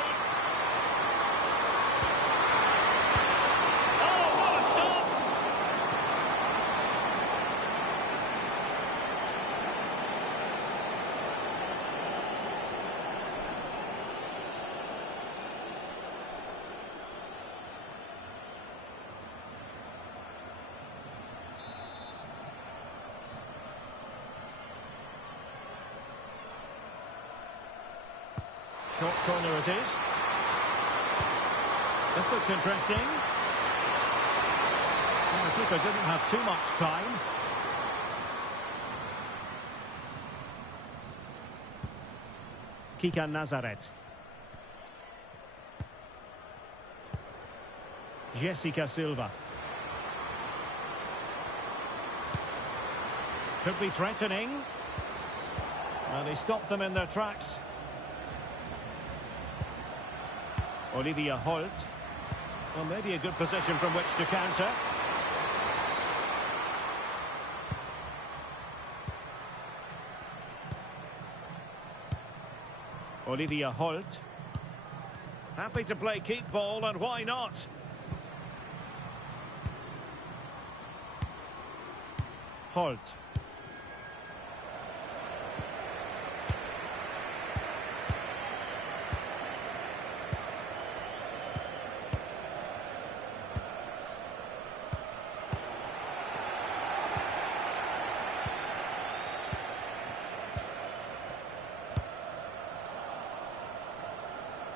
Short corner it is. This looks interesting. Well, the keeper didn't have too much time. Kika Nazaret. Jessica Silva. Could be threatening. And he stopped them in their tracks. Olivia Holt. Well, maybe a good position from which to counter. Olivia Holt. Happy to play keep ball, and why not? Holt.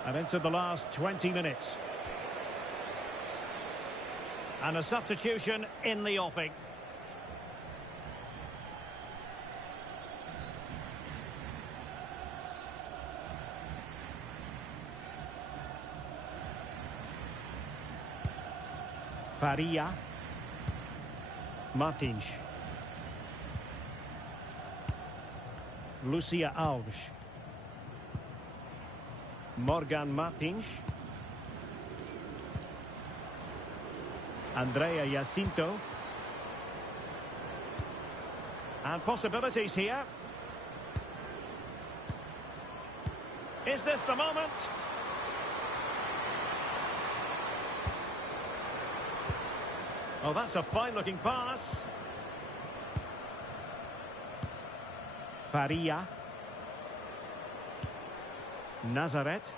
And into the last 20 minutes. And a substitution in the offing. Faria. Martins. Lucia Alves. Morgan Martins. Andrea Jacinto. And possibilities here. Is this the moment? Oh, that's a fine-looking pass. Faria. Nazaret.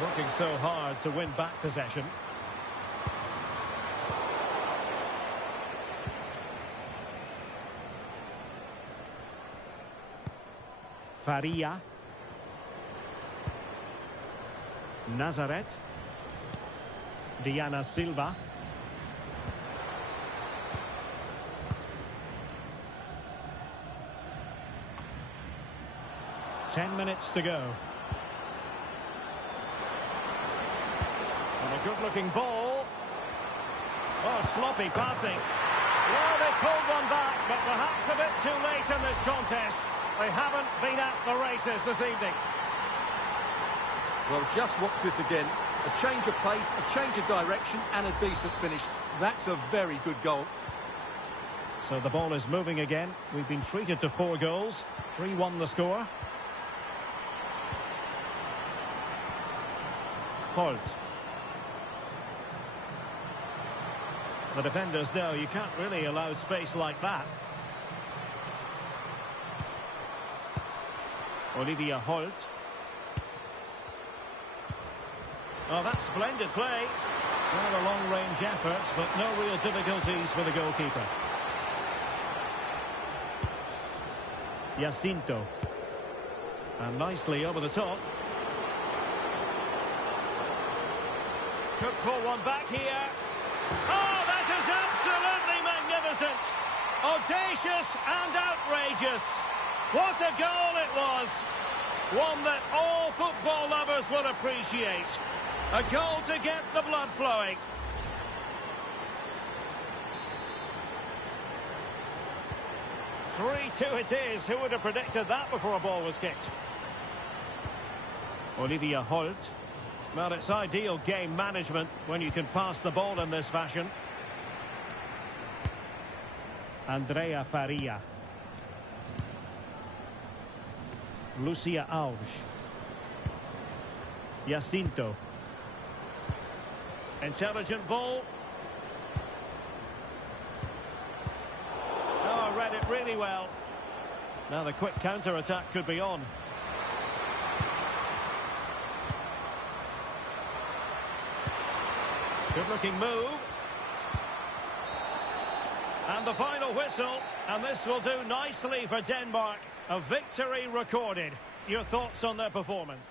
Working so hard to win back possession. Faria. Nazaret. Diana Silva. 10 minutes to go. And a good-looking ball. Oh, sloppy passing. Well, they pulled one back, but perhaps a bit too late in this contest. They haven't been at the races this evening. Well, just watch this again. A change of pace, a change of direction, and a decent finish. That's a very good goal. So the ball is moving again. We've been treated to 4 goals. 3-1 the score. Holt. The defenders know you can't really allow space like that. Olivia Holt. Oh, that's splendid play. Well, a long-range effort, but no real difficulties for the goalkeeper. Jacinto. And nicely over the top. Could pull one back here. Oh, that is absolutely magnificent. Audacious and outrageous. What a goal it was. One that all football lovers will appreciate. A goal to get the blood flowing. "3-2 it is. Who would have predicted that before a ball was kicked? Olivia Holt. Well, it's ideal game management when you can pass the ball in this fashion. Andrea Faria. Lucia Alves. Jacinto. Intelligent ball. Oh, read it really well. Now the quick counter-attack could be on. Good-looking move. And the final whistle. And this will do nicely for Denmark. A victory recorded. Your thoughts on their performance?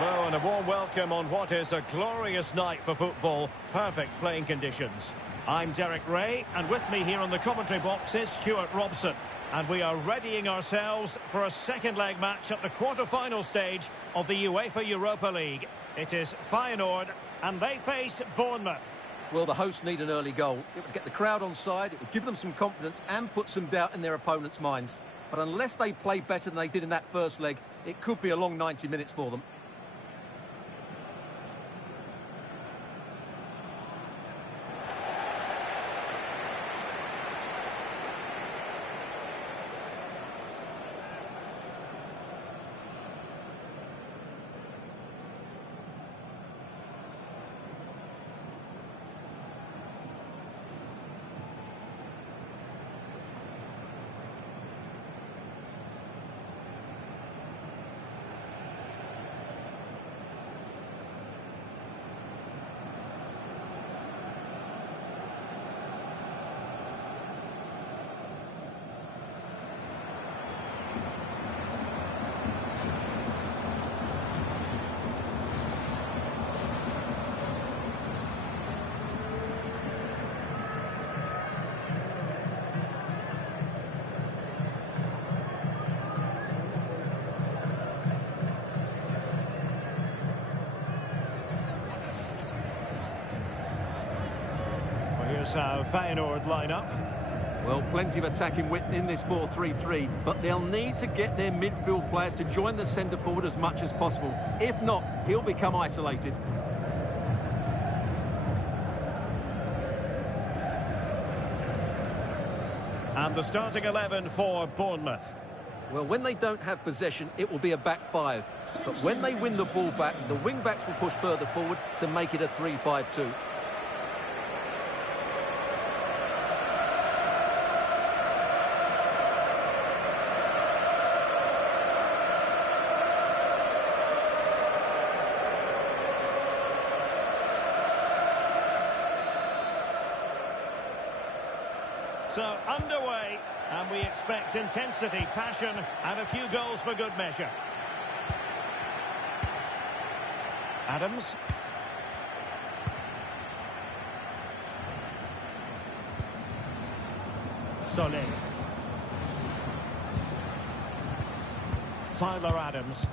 Hello and a warm welcome on what is a glorious night for football. Perfect playing conditions. I'm Derek Ray, and with me here on the commentary box is Stuart Robson. And we are readying ourselves for a second leg match at the quarter-final stage of the UEFA Europa League. It is Feyenoord, and they face Bournemouth. Well, the hosts need an early goal. It would get the crowd on side, it would give them some confidence and put some doubt in their opponents' minds. But unless they play better than they did in that first leg, it could be a long 90 minutes for them. Here's how Feyenoord line up. Well, plenty of attacking width in this 4-3-3, but they'll need to get their midfield players to join the centre forward as much as possible. If not, he'll become isolated. And the starting 11 for Bournemouth. Well, when they don't have possession, it will be a back five. But when they win the ball back, the wing-backs will push further forward to make it a 3-5-2. So, underway, and we expect intensity, passion, and a few goals for good measure. Adams. Solé. Tyler Adams.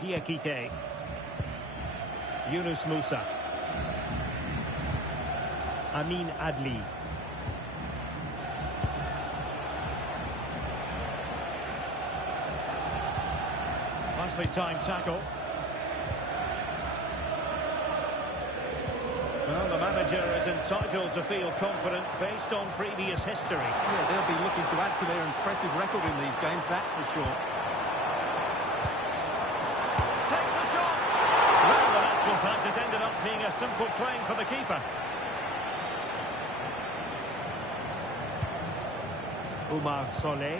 Diakite. Yunus Musa. Amin Adli. Nicely timed tackle. Well, the manager is entitled to feel confident based on previous history. Yeah, they'll be looking to add to their impressive record in these games, that's for sure. Takes the shot! Well, in actual fact, it ended up being a simple claim for the keeper. Umar Solé.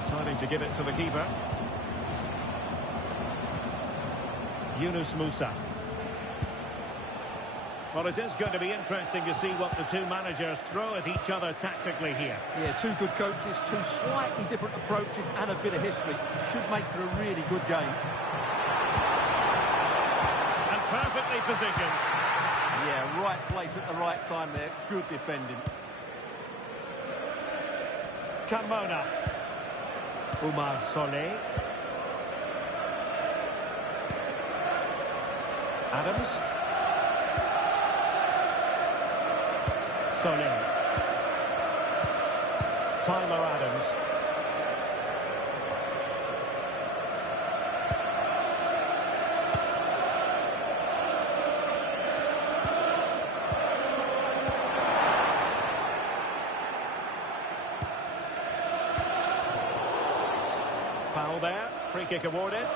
Deciding to give it to the keeper. Yunus Musa. Well, it is going to be interesting to see what the two managers throw at each other tactically here. Yeah, two good coaches, two slightly different approaches and a bit of history. Should make for a really good game. And perfectly positioned. Yeah, right place at the right time there. Good defending. Carmona. Umar Solé. Adams. Solé. Tyler Adams. Foul there. Free kick awarded.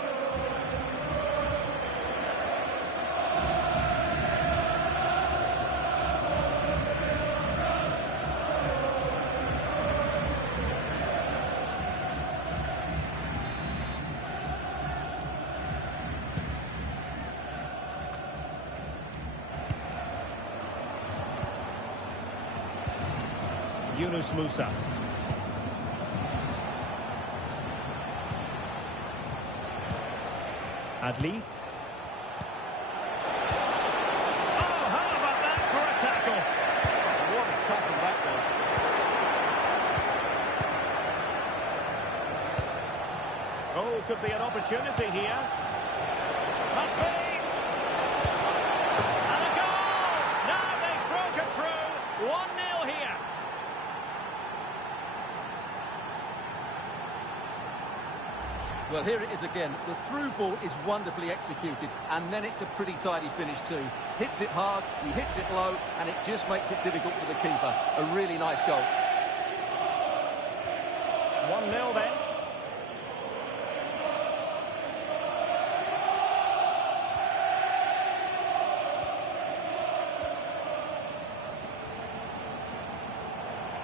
Yunus Musa. Adli. Oh, how about that for a tackle? What a tackle that was. Oh, could be an opportunity here. Must be. And a goal! Now they've broken through. 1-0 here. Well, here it is again. The through ball is wonderfully executed, and then it's a pretty tidy finish too. Hits it hard, he hits it low, and it just makes it difficult for the keeper. A really nice goal. 1-0 then.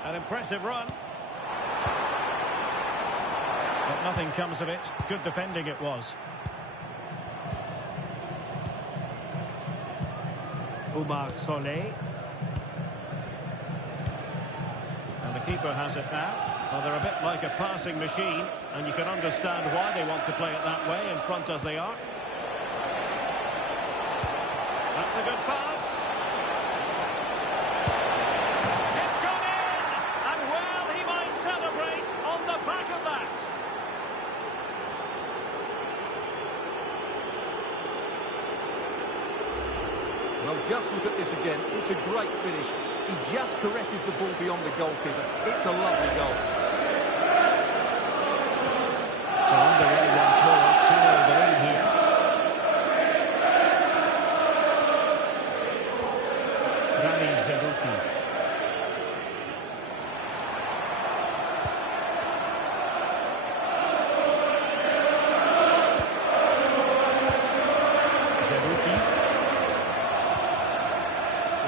An impressive run. But nothing comes of it. Good defending it was. Umar Solé. And the keeper has it now. Well, they're a bit like a passing machine, and you can understand why they want to play it that way, in front as they are. That's a good pass. It's gone in! And well, he might celebrate on the back of that. Well, just look at this again. It's a great finish. He just caresses the ball beyond the goalkeeper. It's a lovely goal. So underway once more, 2-0 the lead here. Rami Zerouki. Zerouki.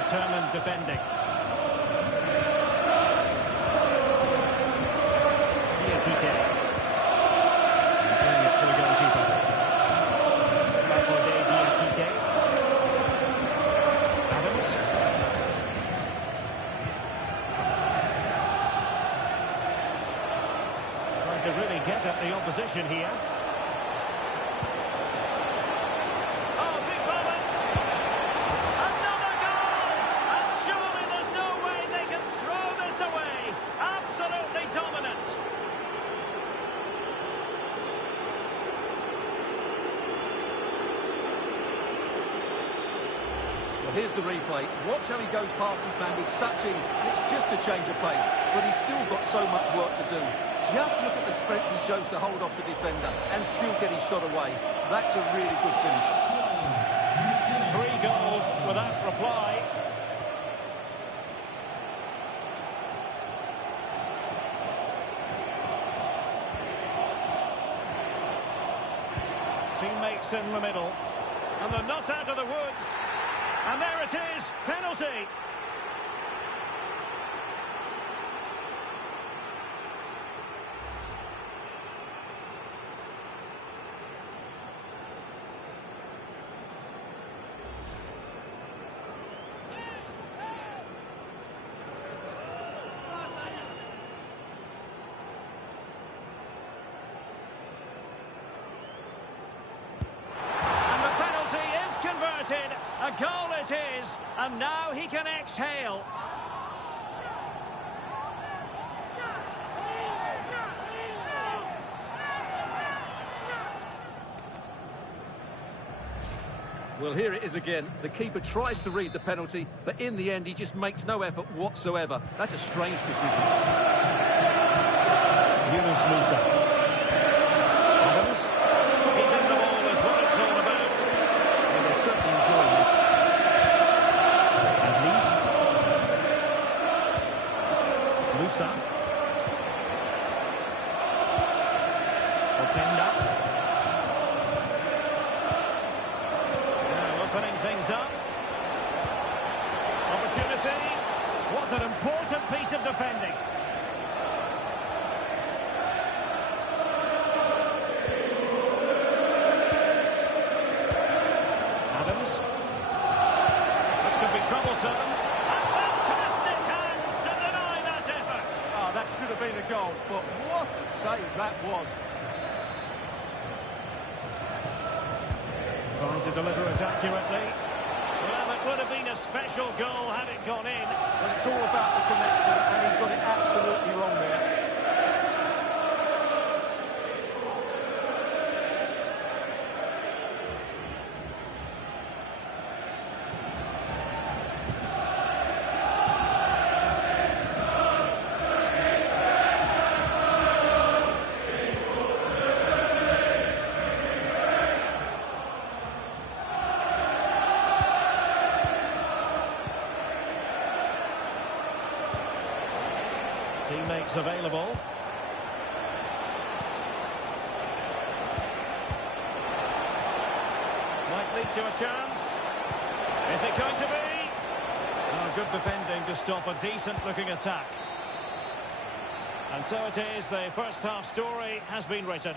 Determined defending. To really get at the opposition here. Oh, big moment! Another goal! And surely there's no way they can throw this away. Absolutely dominant. Well, here's the replay. Watch how he goes past his man with such ease, and it's just a change of pace. But he's still got so much work to do. Just look at the strength he shows to hold off the defender and still get his shot away. That's a really good finish. 3 goals without reply. Teammates in the middle. And they're not out of the woods. And there it is, penalty. A goal it is, and now he can exhale. Well, here it is again. The keeper tries to read the penalty, but in the end, he just makes no effort whatsoever. That's a strange decision. Yunus Musa. Adams. Keeping the ball is what it's all about. Well, they're certainly enjoying this. Adli. Musa. Openda. Now opening things up. Opportunity. What an important piece of defending. Adams. This could be troublesome. And fantastic hands to deny that effort. Oh, that should have been a goal, but what a save that was. Trying to deliver it accurately. Well, it would have been a special goal had it gone in. But it's all about the connection, and he got it absolutely wrong there. Teammates available. Might lead to a chance. Is it going to be? Oh, good defending to stop a decent-looking attack. And so it is, the first half story has been written.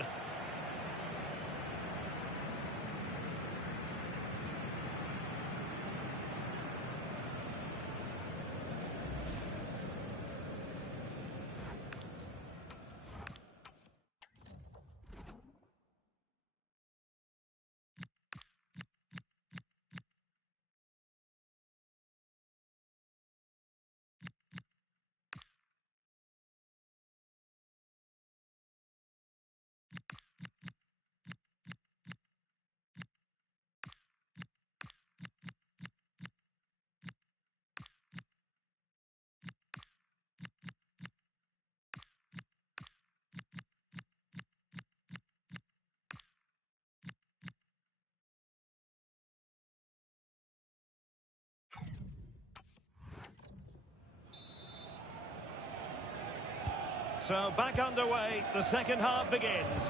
So back underway, the second half begins.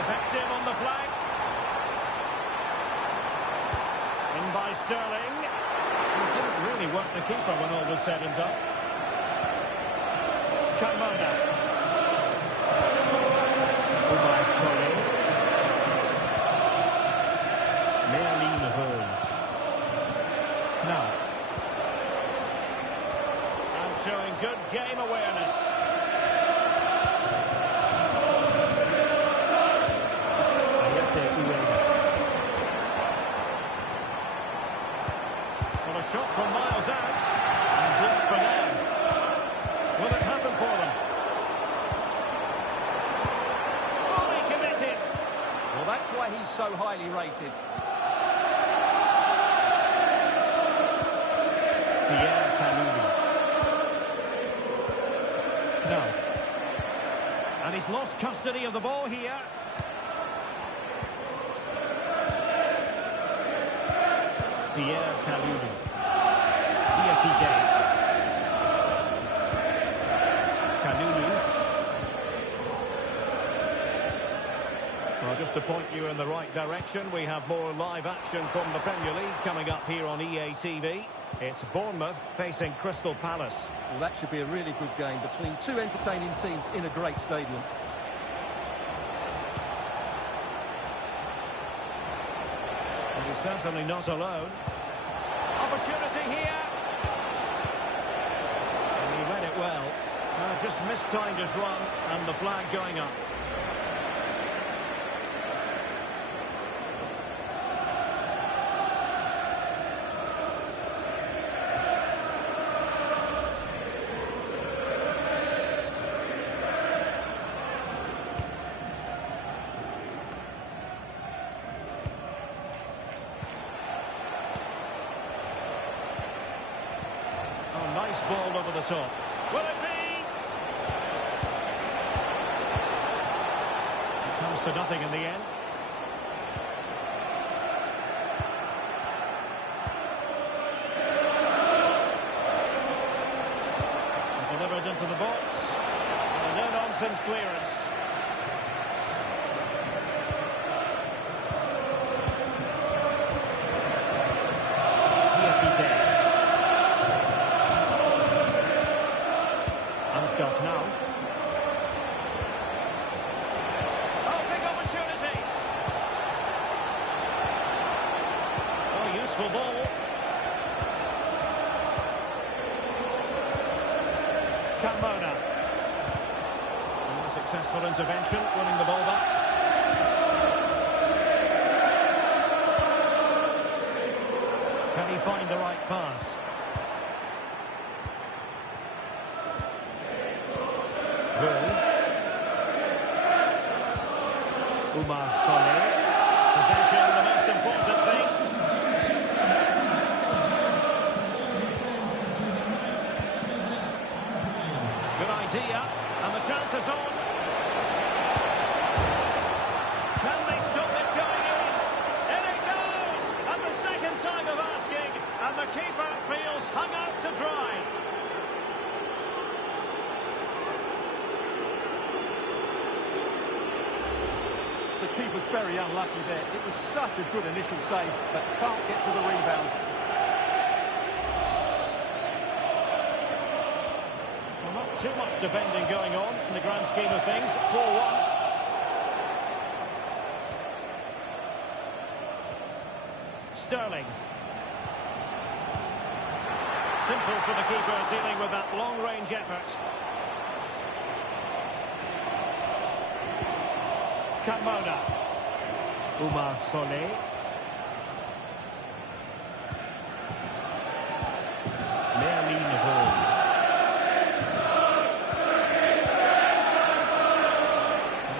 Effective on the flank. In by Sterling. He didn't really work the keeper when all was said and done. Carmona. Oh my, Sterling. Merlin Hurl. Now, and showing good game awareness. Well, a shot from miles out, and blocked for now. Will it happen for them? Fully committed. Well, that's why he's so highly rated. No. And he's lost custody of the ball here. Pierre Kalulu. Diakite. Kalulu. Well, just to point you in the right direction, we have more live action from the Premier League coming up here on EA It's Bournemouth facing Crystal Palace. Well, that should be a really good game between two entertaining teams in a great stadium. And he's certainly not alone. Opportunity here. And he read it well. Just mistimed his run and the flag going up. Nice ball over the top. Will it be? It comes to nothing in the end. Delivered into the box. And a no-nonsense clearance. Now. Oh, big opportunity. Oh, useful ball. Carmona. Successful intervention, winning the ball back. Can he find the right pass? Umar Solé. Possession, the most important thing. Good idea, and the chance is on. Can they stop it going in? In it goes! And the second time of asking, and the keeper feels hung out to dry. The keeper's very unlucky there. It was such a good initial save, but can't get to the rebound. Well, not too much defending going on in the grand scheme of things. 4-1. Sterling. Simple for the keeper dealing with that long-range effort. Carmona. Umar Solé. Merlin Hall.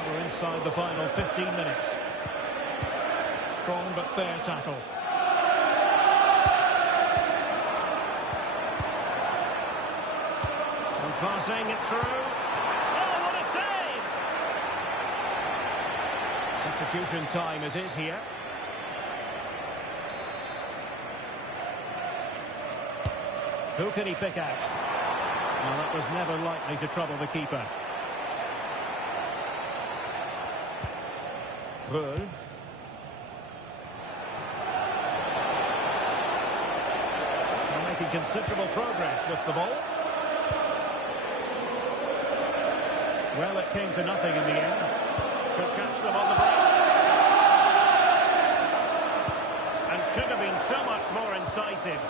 We're inside the final 15 minutes. Strong but fair tackle. And passing it through. Substitution time it is here. Who can he pick out? Well, that was never likely to trouble the keeper. Rout. They're making considerable progress with the ball. Well, it came to nothing in the end. Could catch them on the break. And should have been so much more incisive.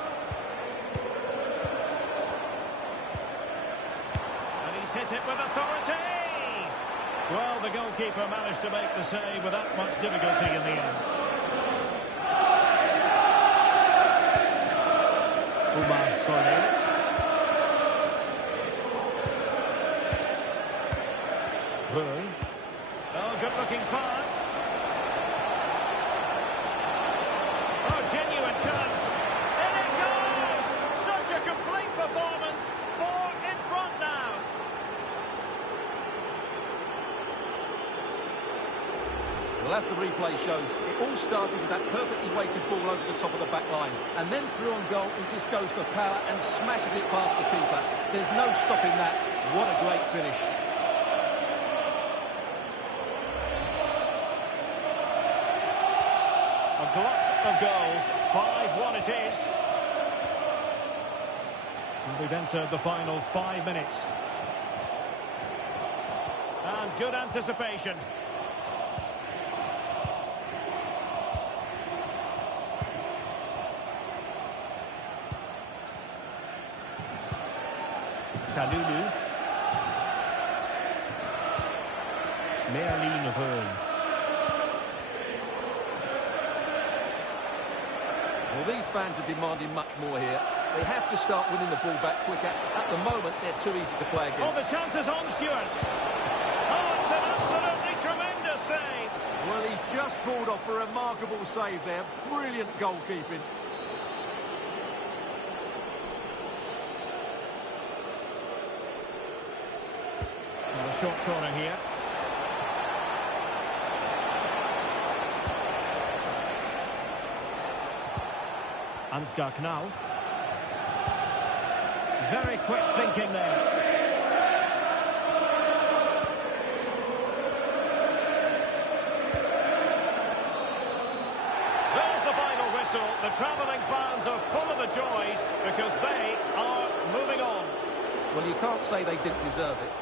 And he's hit it with authority. Well, the goalkeeper managed to make the save without much difficulty in the end. Umar Solé. Rout. Oh, good-looking pass. Oh, genuine chance. In it goes! Such a complete performance. 4 in front now. Well, as the replay shows, it all started with that perfectly weighted ball over the top of the back line. And then through on goal, he just goes for power and smashes it past the keeper. There's no stopping that. What a great finish. Lots of goals. 5-1 it is. And we've entered the final 5 minutes. And good anticipation. Kalulu. Merlin Hall. Well, these fans are demanding much more here. They have to start winning the ball back quicker. At the moment, they're too easy to play against. Oh, the chance is on, Stuart. Oh, it's an absolutely tremendous save. Well, he's just pulled off a remarkable save there. Brilliant goalkeeping. And a short corner here. Ansgar Knauf. Very quick thinking there. There's the final whistle. The travelling fans are full of the joys because they are moving on. Well, you can't say they didn't deserve it.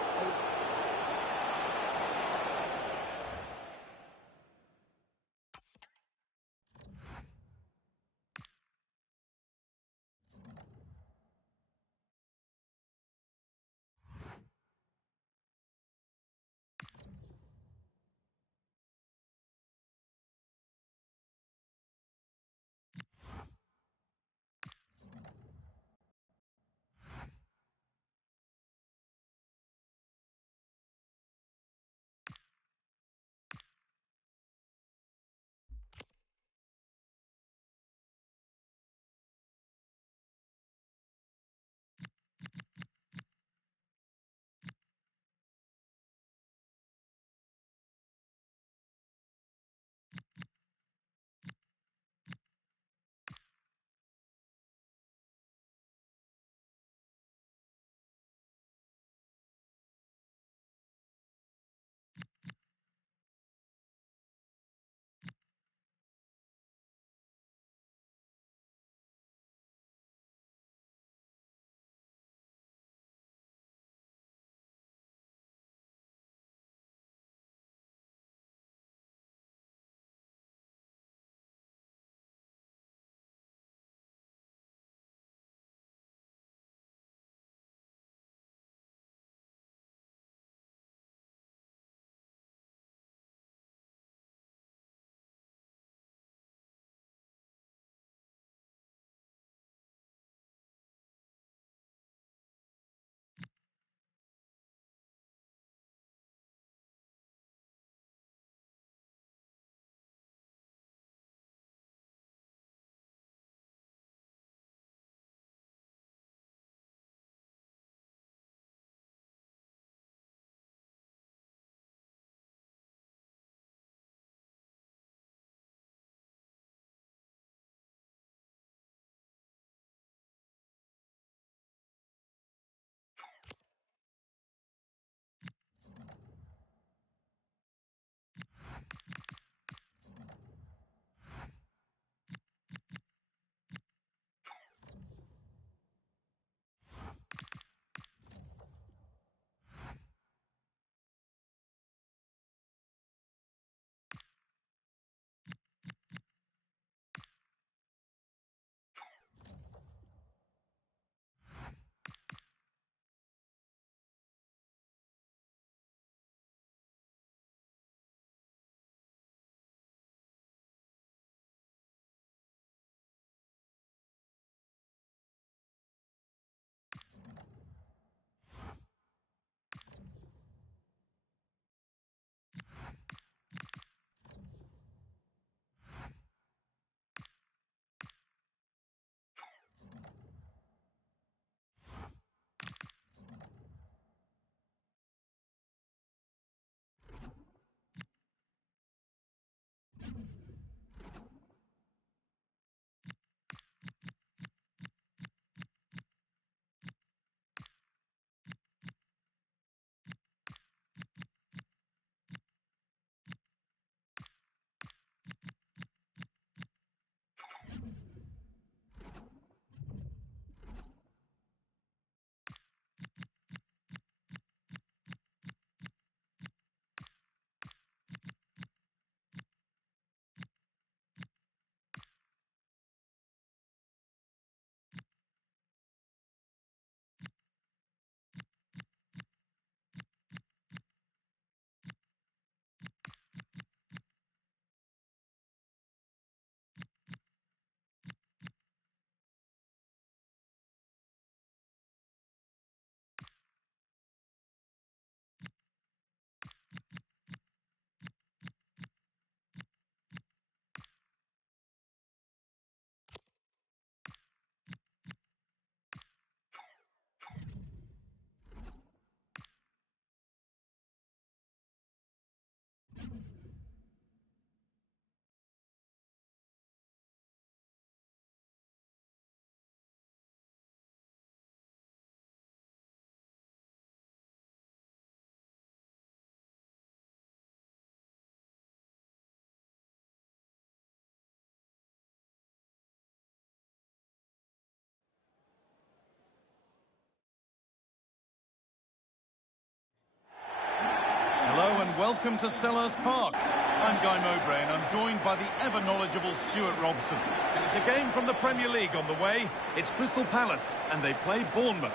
welcome to Selhurst Park. I'm Guy Mowbray and I'm joined by the ever-knowledgeable Stuart Robson. And it's a game from the Premier League on the way. It's Crystal Palace and they play Bournemouth.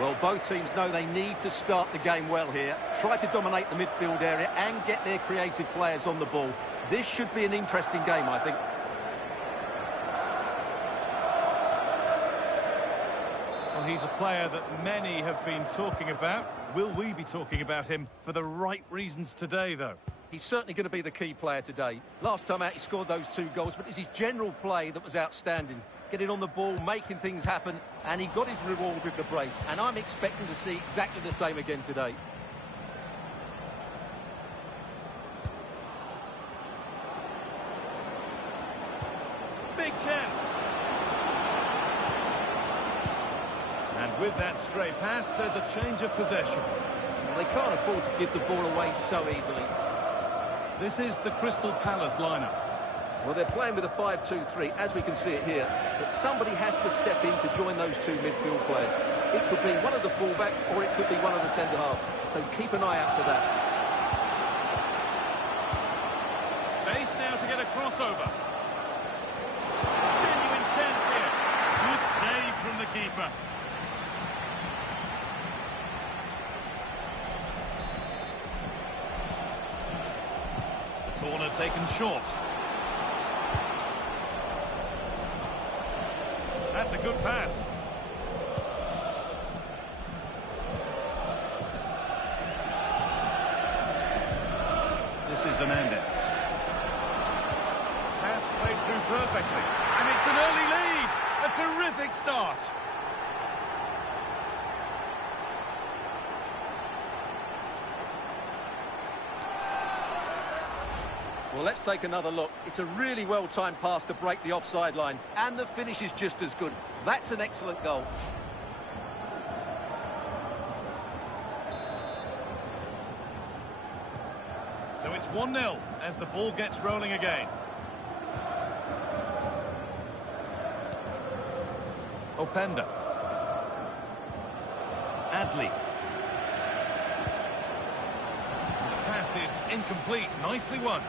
Well, both teams know they need to start the game well here. Try to dominate the midfield area and get their creative players on the ball. This should be an interesting game, I think. Well, he's a player that many have been talking about. Will we be talking about him for the right reasons today, though? He's certainly going to be the key player today. Last time out, he scored those 2 goals, but it's his general play that was outstanding. Getting on the ball, making things happen, and he got his reward with the brace. And I'm expecting to see exactly the same again today. Big chance. And with that stray pass, there's a change of possession. Well, they can't afford to give the ball away so easily. This is the Crystal Palace lineup. Well, they're playing with a 5-2-3, as we can see it here. But somebody has to step in to join those 2 midfield players. It could be one of the fullbacks, or it could be one of the centre-halves. So keep an eye out for that. Space now to get a crossover. Genuine chance here. Good save from the keeper. The corner taken short. That's a good pass. This is Hernandez. Pass played through perfectly. And it's an early lead. A terrific start. Well, let's take another look. It's a really well-timed pass to break the offside line. And the finish is just as good. That's an excellent goal. So it's 1-0 as the ball gets rolling again. Openda. Adley. The pass is incomplete. Nicely won.